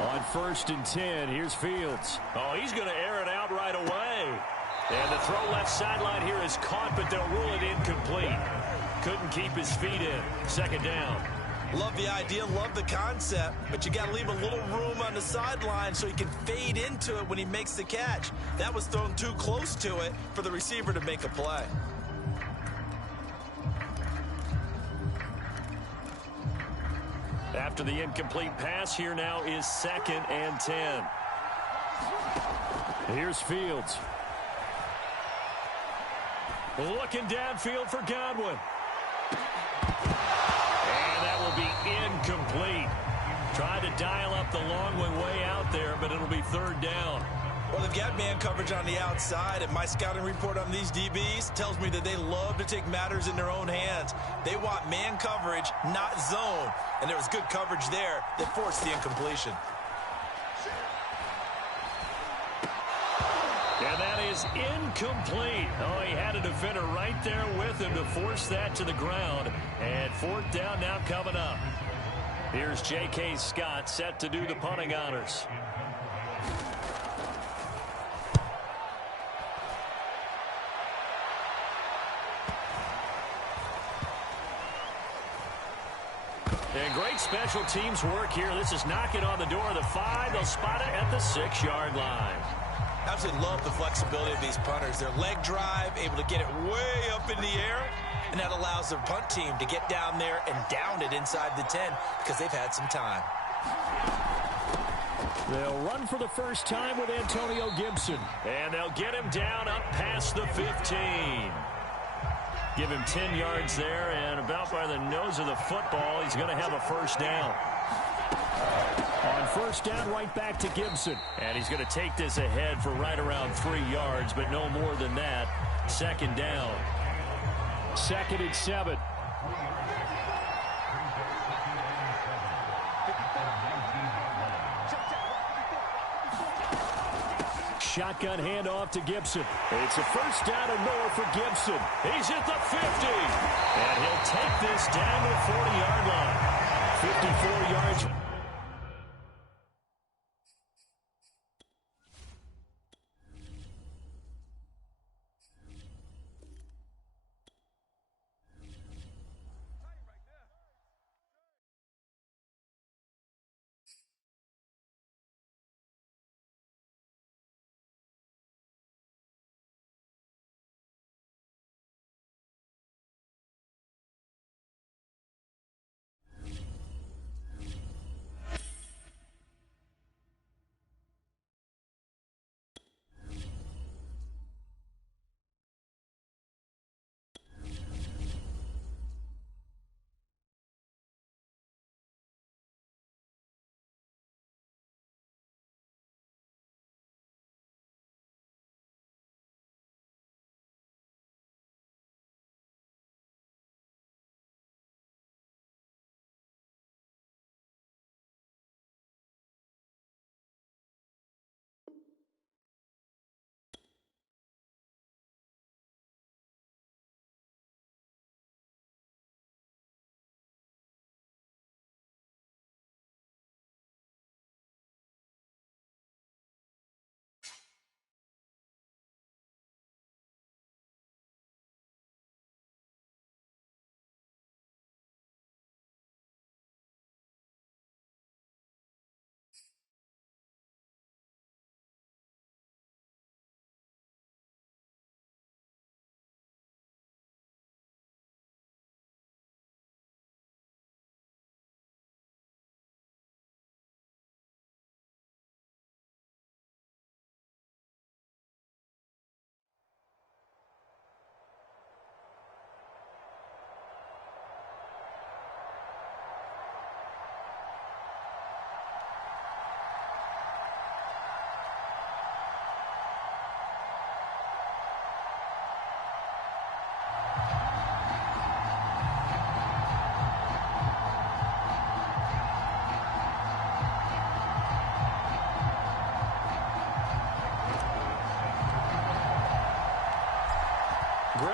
On 1st and 10, here's Fields. Oh, he's going to air it out right away. And the throw left sideline here is caught, but they'll rule it incomplete. Couldn't keep his feet in. 2nd down. Love the idea, love the concept, but you got to leave a little room on the sideline so he can fade into it when he makes the catch. That was thrown too close to it for the receiver to make a play. After the incomplete pass, here now is 2nd and 10. Here's Fields. Looking downfield for Godwin. And that will be incomplete. Tried to dial up the long one way out there, but it'll be 3rd down. Well, they've got man coverage on the outside, and my scouting report on these DBs tells me that they love to take matters in their own hands. They want man coverage, not zone, and there was good coverage there that forced the incompletion. And that is incomplete. Oh, he had a defender right there with him to force that to the ground. And 4th down now coming up. Here's J.K. Scott set to do the punting honors. And great special teams work here. This is knocking on the door of the 5. They'll spot it at the 6-yard line. Absolutely love the flexibility of these punters. Their leg drive, able to get it way up in the air, and that allows their punt team to get down there and down it inside the 10 because they've had some time. They'll run for the first time with Antonio Gibson. And they'll get him down up past the 15. Give him 10 yards there, and about by the nose of the football, he's going to have a 1st down. On 1st down, right back to Gibson. And he's going to take this ahead for right around 3 yards, but no more than that. 2nd down. 2nd and 7. Shotgun handoff to Gibson. It's a 1st down and more for Gibson. He's at the 50. And he'll take this down to the 40-yard line. 54 yards.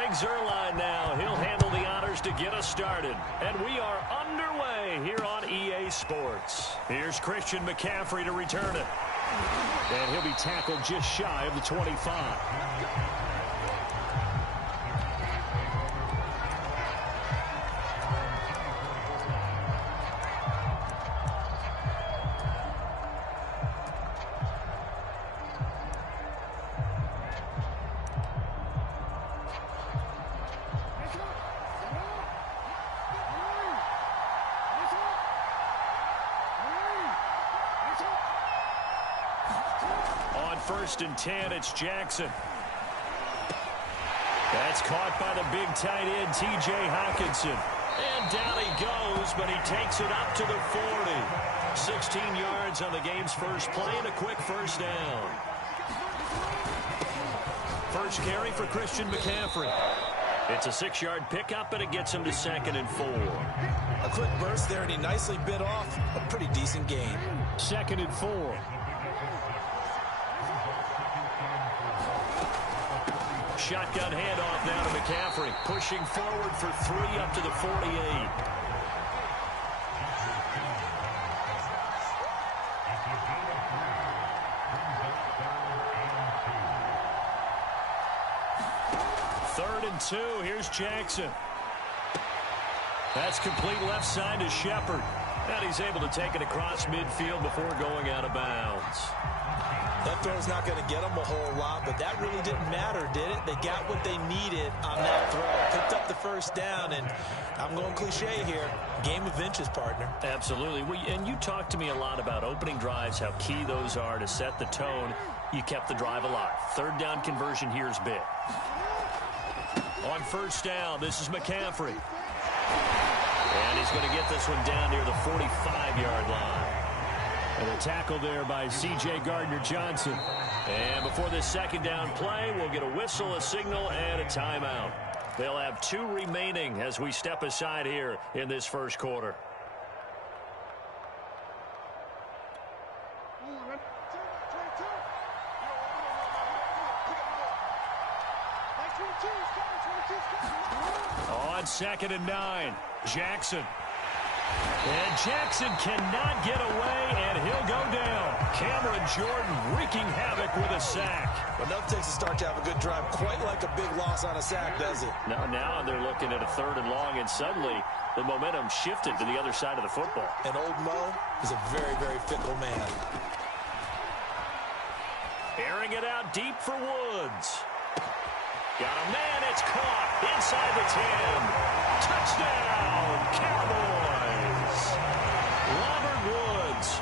Greg Zuerlein now. He'll handle the honors to get us started. And we are underway here on EA Sports. Here's Christian McCaffrey to return it. And he'll be tackled just shy of the 25. First and 10, it's Jackson. That's caught by the big tight end, T.J. Hockenson. And down he goes, but he takes it up to the 40. 16 yards on the game's first play and a quick first down. First carry for Christian McCaffrey. It's a 6-yard pickup, and it gets him to 2nd and 4. A quick burst there, and he nicely bit off a pretty decent gain. 2nd and 4. Shotgun handoff now to McCaffrey. Pushing forward for 3 up to the 48. Third and 2. Here's Jackson. That's complete left side to Shepard. And he's able to take it across midfield before going out of bounds. That throw's not going to get them a whole lot, but that really didn't matter, did it? They got what they needed on that throw. Picked up the first down, and I'm going cliche here. Game of inches, partner. Absolutely. And you talked to me a lot about opening drives, how key those are to set the tone. You kept the drive alive. Third down conversion here is big. On first down, this is McCaffrey. And he's going to get this one down near the 45-yard line. And a tackle there by C.J. Gardner-Johnson. And before this second down play, we'll get a whistle, a signal, and a timeout. They'll have 2 remaining as we step aside here in this first quarter. On 2nd and 9, Jackson. And Jackson cannot get away, and he'll go down. Cameron Jordan wreaking havoc with a sack. But nothing takes a start to have a good drive quite like a big loss on a sack, does it? Now they're looking at a 3rd and long, and suddenly the momentum shifted to the other side of the football. And old Mo is a very, very fickle man. Airing it out deep for Woods. Got a man, it's caught inside the 10. Touchdown, Cowboys. Robert Woods,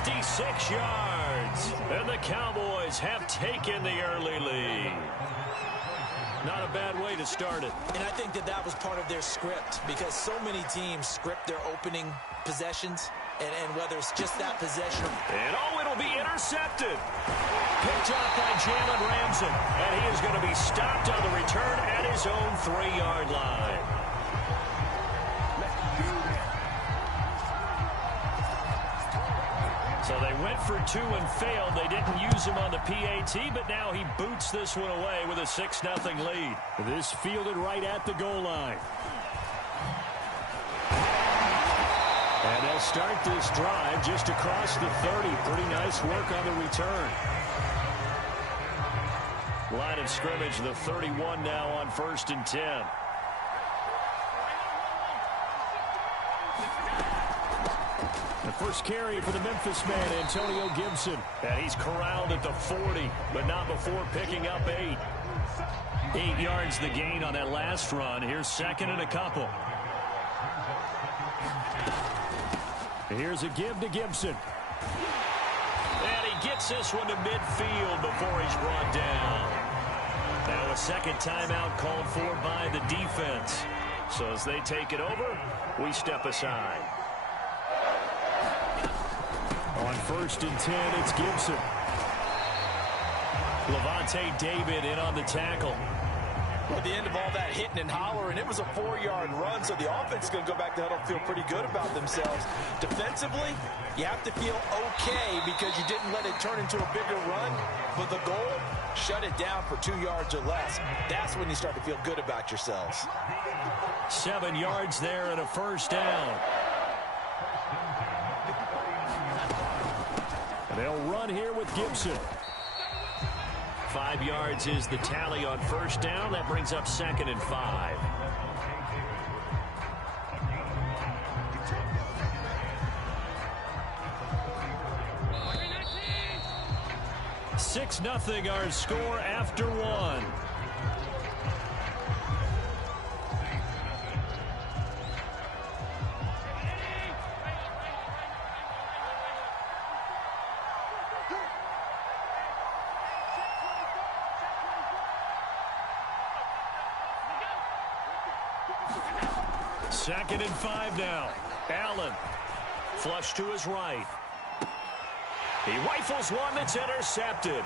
56 yards. And the Cowboys have taken the early lead. Not a bad way to start it. And I think that was part of their script, because so many teams script their opening possessions, and whether it's just that possession. And it'll be intercepted. Picked off by Jalen Ramsey. And he is going to be stopped on the return at his own 3-yard line. So they went for 2 and failed. They didn't use him on the PAT, but now he boots this one away with a 6-0 lead. This fielded right at the goal line. And they'll start this drive just across the 30. Pretty nice work on the return. Line of scrimmage, the 31 now on 1st and 10. The first carry for the Memphis man, Antonio Gibson. And he's corralled at the 40, but not before picking up 8. 8 yards the gain on that last run. Here's 2nd and a couple. Here's a give to Gibson. And he gets this one to midfield before he's brought down. Now a second timeout called for by the defense. So as they take it over, we step aside. On 1st and 10, it's Gibson. Levante David in on the tackle. At the end of all that hitting and hollering, it was a 4-yard run, so the offense is going to go back to huddle, feel pretty good about themselves. Defensively, you have to feel okay because you didn't let it turn into a bigger run, but the goal, shut it down for 2 yards or less. That's when you start to feel good about yourselves. 7 yards there and a first down. And they'll run here with Gibson. 5 yards is the tally on first down. That brings up 2nd and 5. 6-0 our score after 1. Second and 5 now. Allen. Flush to his right. He rifles one that's intercepted.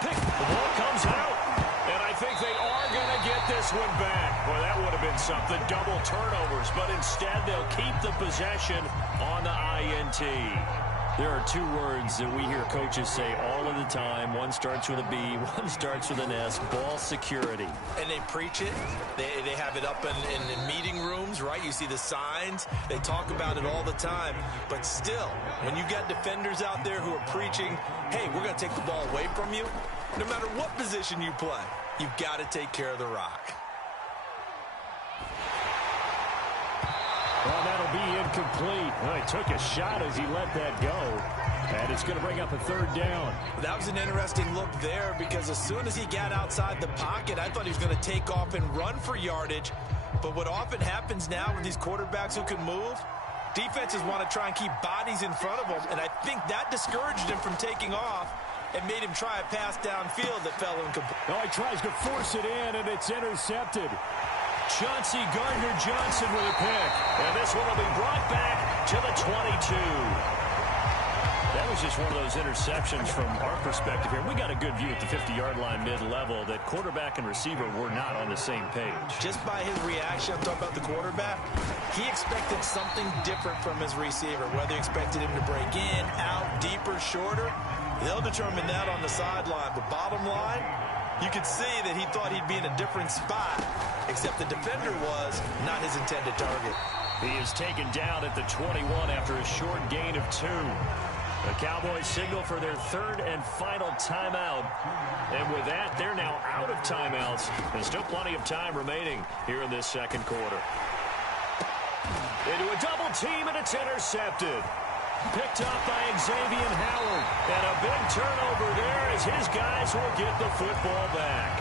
The ball comes out. And I think they are going to get this one back. Boy, that would have been something. Double turnovers. But instead, they'll keep the possession on the INT. There are 2 words that we hear coaches say all of the time. One starts with a B, one starts with an S. Ball security. And they preach it. They have it up in meeting rooms, right? You see the signs. They talk about it all the time. But still, when you got defenders out there who are preaching, hey, we're going to take the ball away from you, no matter what position you play, you've got to take care of the rock. Well, that'll be incomplete. Well, he took a shot as he let that go. And it's going to bring up a 3rd down. That was an interesting look there because as soon as he got outside the pocket, I thought he was going to take off and run for yardage. But what often happens now with these quarterbacks who can move, defenses want to try and keep bodies in front of them. And I think that discouraged him from taking off and made him try a pass downfield that fell incomplete. Oh, he tries to force it in, and it's intercepted. Chauncey Gardner-Johnson with a pick. And this one will be brought back to the 22. That was just one of those interceptions from our perspective here. We got a good view at the 50-yard line mid-level that quarterback and receiver were not on the same page. Just by his reaction, I'm talking about the quarterback, he expected something different from his receiver. Whether he expected him to break in, out, deeper, shorter, they'll determine that on the sideline. But bottom line, you could see that he thought he'd be in a different spot, except the defender was not his intended target. He is taken down at the 21 after a short gain of 2. The Cowboys signal for their 3rd and final timeout. And with that, they're now out of timeouts. There's still plenty of time remaining here in this 2nd quarter. Into a double team, and it's intercepted. Picked up by Xavier Howard. And a big turnover there as his guys will get the football back.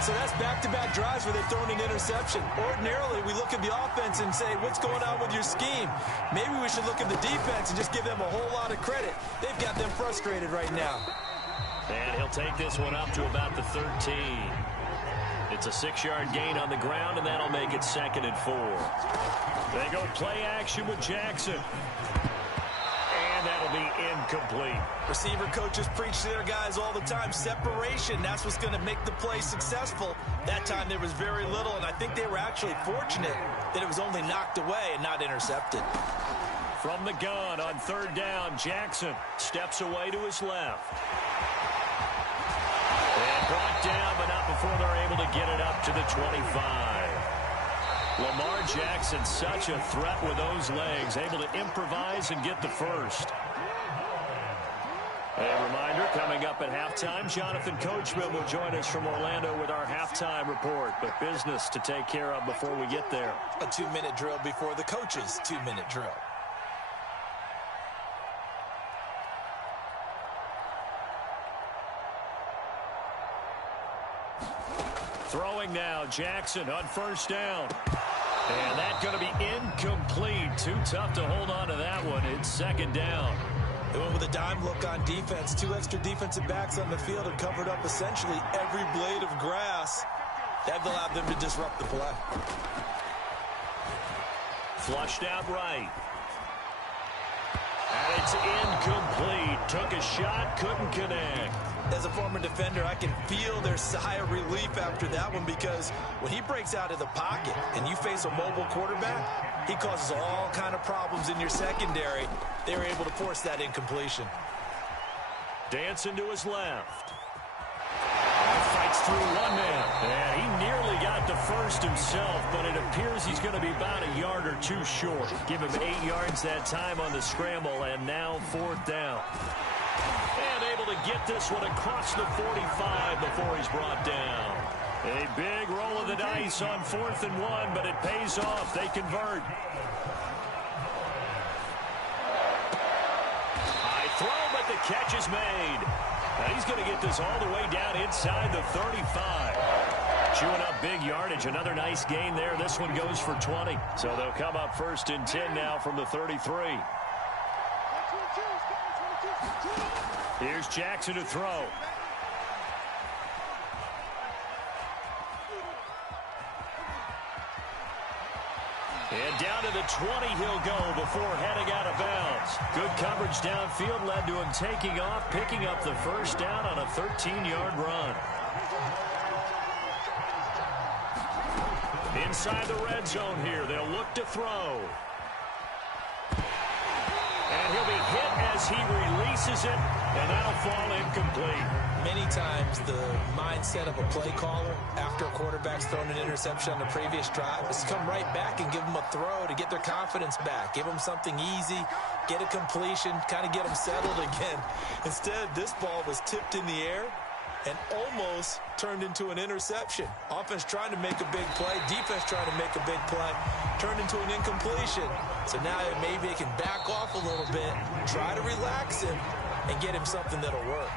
So that's back-to-back drives where they've thrown an interception. Ordinarily, we look at the offense and say, what's going on with your scheme? Maybe we should look at the defense and just give them a whole lot of credit. They've got them frustrated right now. And he'll take this one up to about the 13. It's a 6-yard gain on the ground, and that'll make it 2nd and 4. They go play action with Jackson. And that'll be incomplete. Receiver coaches preach to their guys all the time. Separation, that's what's going to make the play successful. That time there was very little, and I think they were actually fortunate that it was only knocked away and not intercepted. From the gun on 3rd down, Jackson steps away to his left. And brought down, but not before they're able to get it up to the 25. Lamar Jackson, such a threat with those legs, able to improvise and get the first. A reminder, coming up at halftime, Jonathan Coachman will join us from Orlando with our halftime report. But business to take care of before we get there. A 2-minute drill before the coach's 2-minute drill. Throwing now, Jackson on 1st down. And that's going to be incomplete. Too tough to hold on to that one. It's 2nd down. They went with a dime look on defense. 2 extra defensive backs on the field and covered up essentially every blade of grass. That allowed them to disrupt the play. Flushed out right. And it's incomplete. Took a shot, couldn't connect. as a former defender, I can feel their sigh of relief after that one, because when he breaks out of the pocket and you face a mobile quarterback, he causes all kind of problems in your secondary. They were able to force that incompletion. Dancing to his left. Fights through one man. And he nearly got the first himself, but it appears he's going to be about a yard or two short. Give him 8 yards that time on the scramble, and now 4th down. And able to get this one across the 45 before he's brought down. A big roll of the dice on 4th and 1, but it pays off. They convert. High throw, but the catch is made. Now he's going to get this all the way down inside the 35. Chewing up big yardage. Another nice gain there. This one goes for 20. So they'll come up 1st and 10 now from the 33. Here's Jackson to throw. And down to the 20 he'll go before heading out of bounds. Good coverage downfield led to him taking off, picking up the 1st down on a 13-yard run. Inside the red zone here, they'll look to throw. And he'll be hit as he releases it, and that'll fall incomplete. Many times the mindset of a play caller after a quarterback's thrown an interception on the previous drive is to come right back and give them a throw to get their confidence back. Give them something easy, get a completion, kind of get them settled again. Instead, this ball was tipped in the air and almost turned into an interception. Offense trying to make a big play, defense trying to make a big play, turned into an incompletion. So now maybe they can back off a little bit, try to relax him, and get him something that'll work.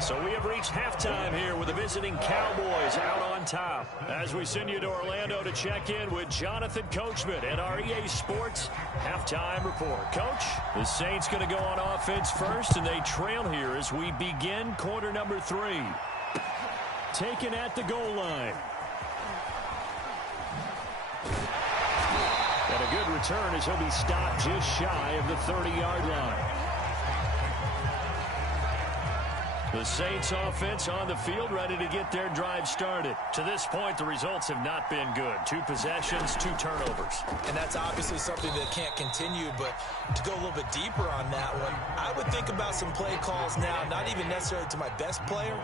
So we have reached halftime here with the visiting Cowboys out on top. As we send you to Orlando to check in with Jonathan Coachman and our EA Sports halftime report. Coach, the Saints going to go on offense first, and they trail here as we begin quarter number 3. Taken at the goal line. And a good return as he'll be stopped just shy of the 30-yard line. The Saints offense on the field, ready to get their drive started. To this point, the results have not been good. 2 possessions, 2 turnovers. And that's obviously something that can't continue, but to go a little bit deeper on that one, I would think about some play calls now, not even necessarily to my best player,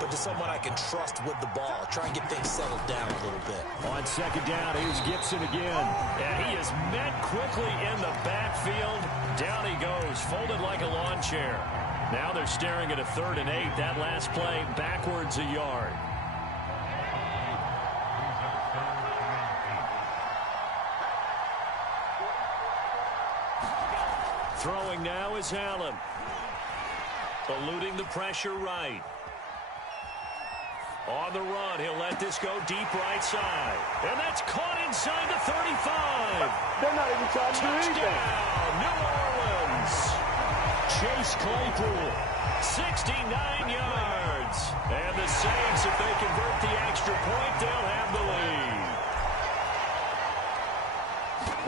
but to someone I can trust with the ball. Try and get things settled down a little bit. On 2nd down, here's Gibson again. And he is met quickly in the backfield. Down he goes, folded like a lawn chair. Now they're staring at a 3rd and 8. That last play backwards a yard. Throwing now is Allen. Eluding the pressure right. On the run, he'll let this go deep right side. And that's caught inside the 35. They're not even trying to do anything. Touchdown, New Orleans. Chase Claypool, 69 yards. And the Saints, if they convert the extra point, they'll have the lead.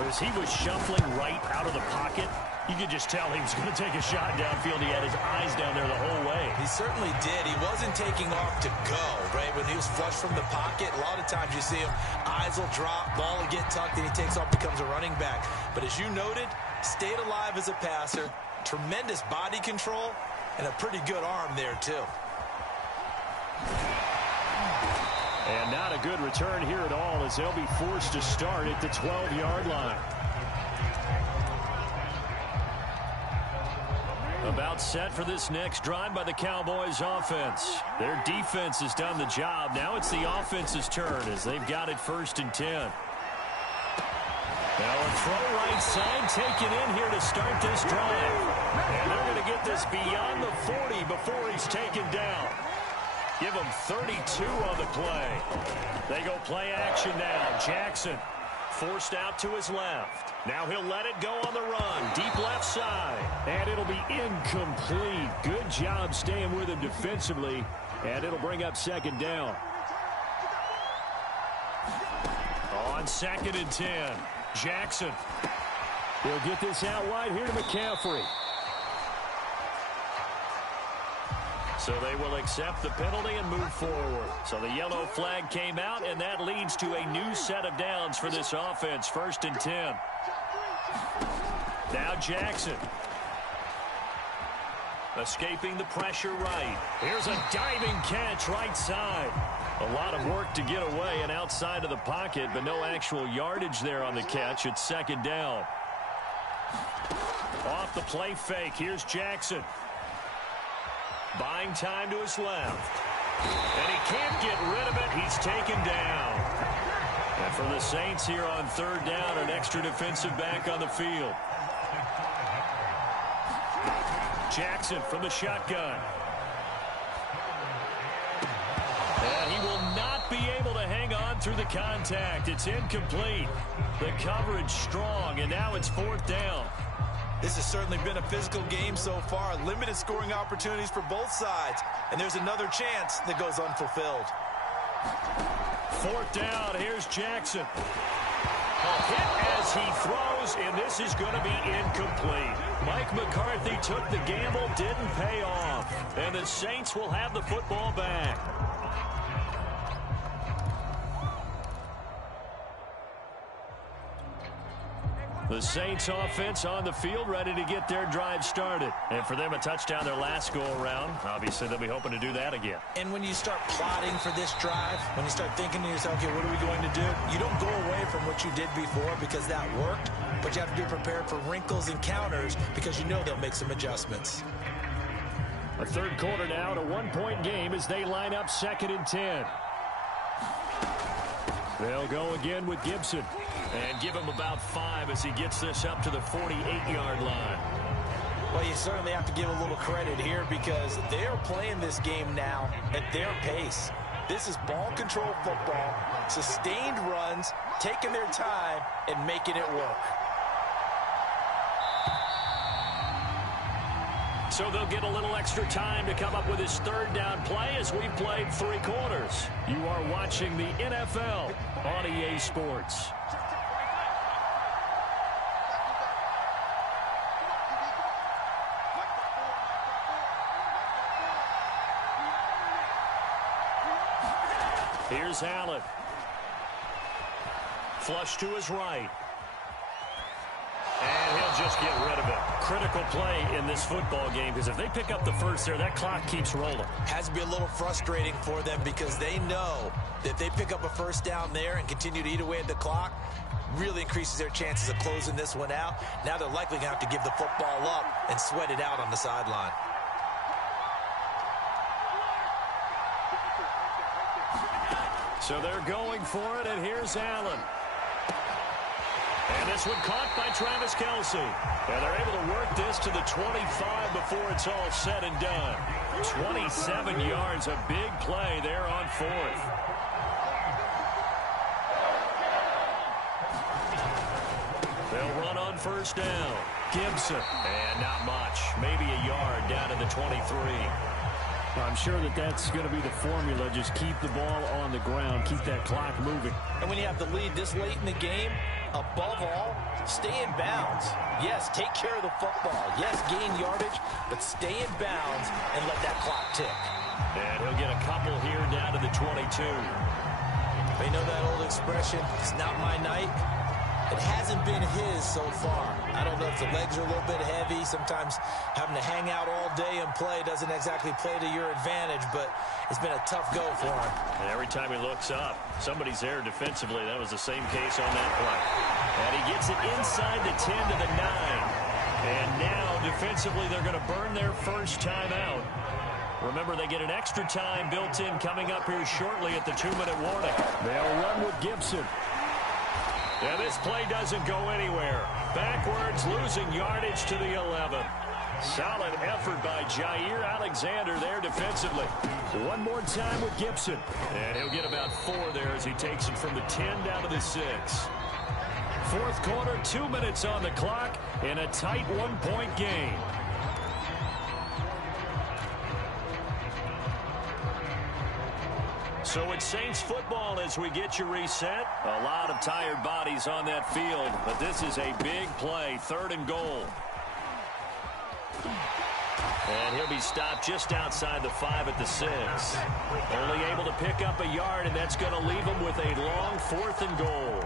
As he was shuffling right out of the pocket, you could just tell he was going to take a shot downfield. He had his eyes down there the whole way. He certainly did. He wasn't taking off to go, right? When he was flush from the pocket, a lot of times you see him, eyes will drop, ball will get tucked, and he takes off, becomes a running back. But as you noted, stayed alive as a passer, tremendous body control, and a pretty good arm there, too. And not a good return here at all as they'll be forced to start at the 12-yard line. About set for this next drive by the Cowboys offense. Their defense has done the job. Now it's the offense's turn as they've got it 1st and 10. Now a throw right side taken in here to start this drive. And they're going to get this beyond the 40 before he's taken down. Give him 32 on the play. They go play action now. Jackson forced out to his left. Now he'll let it go on the run. Deep left side. And it'll be incomplete. Good job staying with him defensively. And it'll bring up 2nd down. On 2nd and 10. Jackson. He'll get this out wide here to McCaffrey. So they will accept the penalty and move forward. So the yellow flag came out, and that leads to a new set of downs for this offense. 1st and 10. Now Jackson. Escaping the pressure right. Here's a diving catch right side. A lot of work to get away and outside of the pocket, but no actual yardage there on the catch. It's 2nd down. Off the play fake. Here's Jackson. Buying time to his left. And he can't get rid of it. He's taken down. And for the Saints here on 3rd down, an extra defensive back on the field. Jackson from the shotgun. And he will not be able to hang on through the contact. It's incomplete. The coverage strong, and now it's 4th down. This has certainly been a physical game so far. Limited scoring opportunities for both sides. And there's another chance that goes unfulfilled. 4th down. Here's Jackson. A hit as he throws, and this is going to be incomplete. Mike McCarthy took the gamble, didn't pay off. And the Saints will have the football back. The Saints offense on the field, ready to get their drive started. And for them, a touchdown their last go-around. Obviously, they'll be hoping to do that again. And when you start plotting for this drive, when you start thinking to yourself, okay, what are we going to do? You don't go away from what you did before because that worked, but you have to be prepared for wrinkles and counters because you know they'll make some adjustments. A 3rd quarter now, and a 1-point game as they line up 2nd and 10. They'll go again with Gibson. And give him about 5 as he gets this up to the 48-yard line. Well, you certainly have to give a little credit here because they're playing this game now at their pace. This is ball control football, sustained runs, taking their time, and making it work. So they'll get a little extra time to come up with his 3rd down play as we've played 3 quarters. You are watching the NFL on EA Sports. Here's Allen. Flush to his right. And he'll just get rid of it. Critical play in this football game because if they pick up the first there, that clock keeps rolling. Has to be a little frustrating for them because they know that if they pick up a 1st down there and continue to eat away at the clock, really increases their chances of closing this one out. Now they're likely going to have to give the football up and sweat it out on the sideline. So they're going for it, and here's Allen. And this one caught by Travis Kelce. And they're able to work this to the 25 before it's all said and done. 27 yards, a big play there on 4th. They'll run on 1st down. Gibson. And not much. Maybe a yard down to the 23. I'm sure that that's going to be the formula. Just keep the ball on the ground. Keep that clock moving. And when you have the lead this late in the game, above all, stay in bounds. Yes, take care of the football. Yes, gain yardage, but stay in bounds and let that clock tick. And he'll get a couple here down to the 22. They know that old expression, it's not my night. It hasn't been his so far. I don't know if the legs are a little bit heavy. Sometimes having to hang out all day and play doesn't exactly play to your advantage, but it's been a tough go for him. And every time he looks up, somebody's there defensively. That was the same case on that play. And he gets it inside the 10 to the 9. And now defensively they're going to burn their first timeout. Remember, they get an extra time built in coming up here shortly at the 2-minute warning. They'll run with Gibson. Yeah, this play doesn't go anywhere. Backwards, losing yardage to the 11. Solid effort by Jair Alexander there defensively. One more time with Gibson. And he'll get about 4 there as he takes it from the 10 down to the 6. 4th quarter, 2 minutes on the clock in a tight 1-point game. So it's Saints football as we get you reset. A lot of tired bodies on that field, but this is a big play, 3rd and goal. And he'll be stopped just outside the 5 at the 6. Only able to pick up a yard, and that's going to leave him with a long 4th and goal.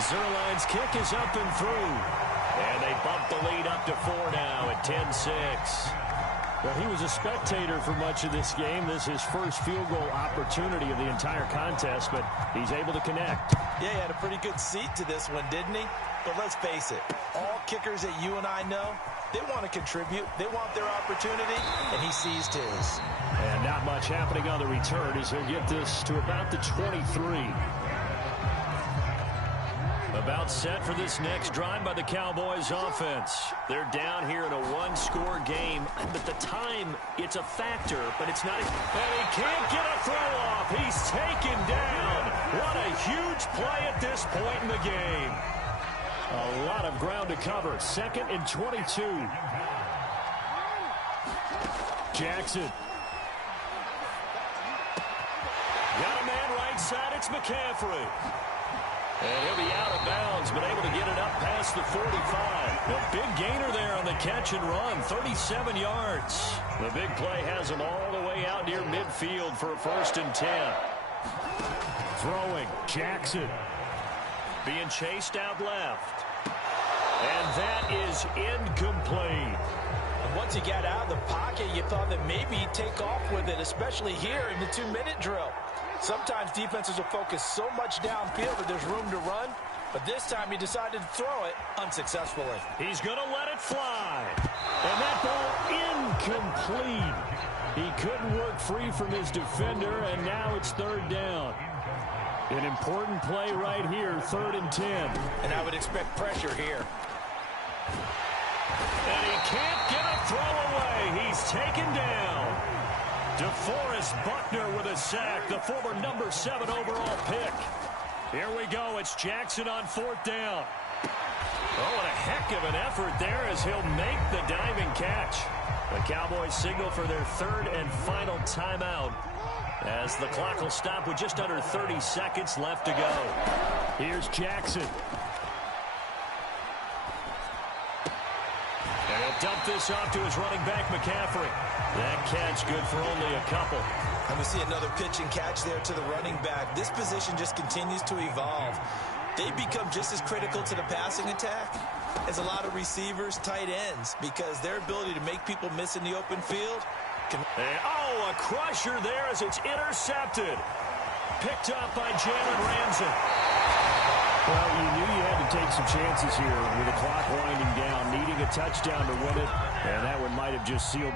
Zerline's kick is up and through. And they bump the lead up to 4 now at 10-6. Well, he was a spectator for much of this game. This is his first field goal opportunity of the entire contest, but he's able to connect. Yeah, he had a pretty good seat to this one, didn't he? But let's face it, all kickers that you and I know, they want to contribute. They want their opportunity, and he seized his. And not much happening on the return as he'll get this to about the 23. About set for this next drive by the Cowboys offense. They're down here in a one-score game, but the time, it's a factor, but it's not. And he can't get a throw off. He's taken down. What a huge play at this point in the game. A lot of ground to cover. 2nd and 22. Jackson. Got a man right side. It's McCaffrey. And he'll be out of bounds, but able to get it up past the 45. A big gainer there on the catch and run, 37 yards. The big play has him all the way out near midfield for a 1st and 10. Throwing, Jackson. Being chased out left. And that is incomplete. And once he got out of the pocket, you thought that maybe he'd take off with it, especially here in the 2-minute drill. Sometimes defenses will focus so much downfield that there's room to run, but this time he decided to throw it unsuccessfully. He's going to let it fly. And that ball incomplete. He couldn't work free from his defender, and now it's 3rd down. An important play right here, 3rd and 10. And I would expect pressure here. And he can't get a throw away. He's taken down. DeForest Buckner with a sack, the former number 7 overall pick. Here we go. It's Jackson on 4th down. Oh, what a heck of an effort there as he'll make the diving catch. The Cowboys signal for their 3rd and final timeout as the clock will stop with just under 30 seconds left to go. Here's Jackson. And he'll dump this off to his running back, McCaffrey. That catch good for only a couple. And we see another pitch and catch there to the running back. This position just continues to evolve. They become just as critical to the passing attack as a lot of receivers, tight ends, because their ability to make people miss in the open field can... Oh, a crusher there as it's intercepted. Picked up by Jalen Ramsey. Well, you knew you had to take some chances here with the clock winding down, needing a touchdown to win it, and that one might have just sealed...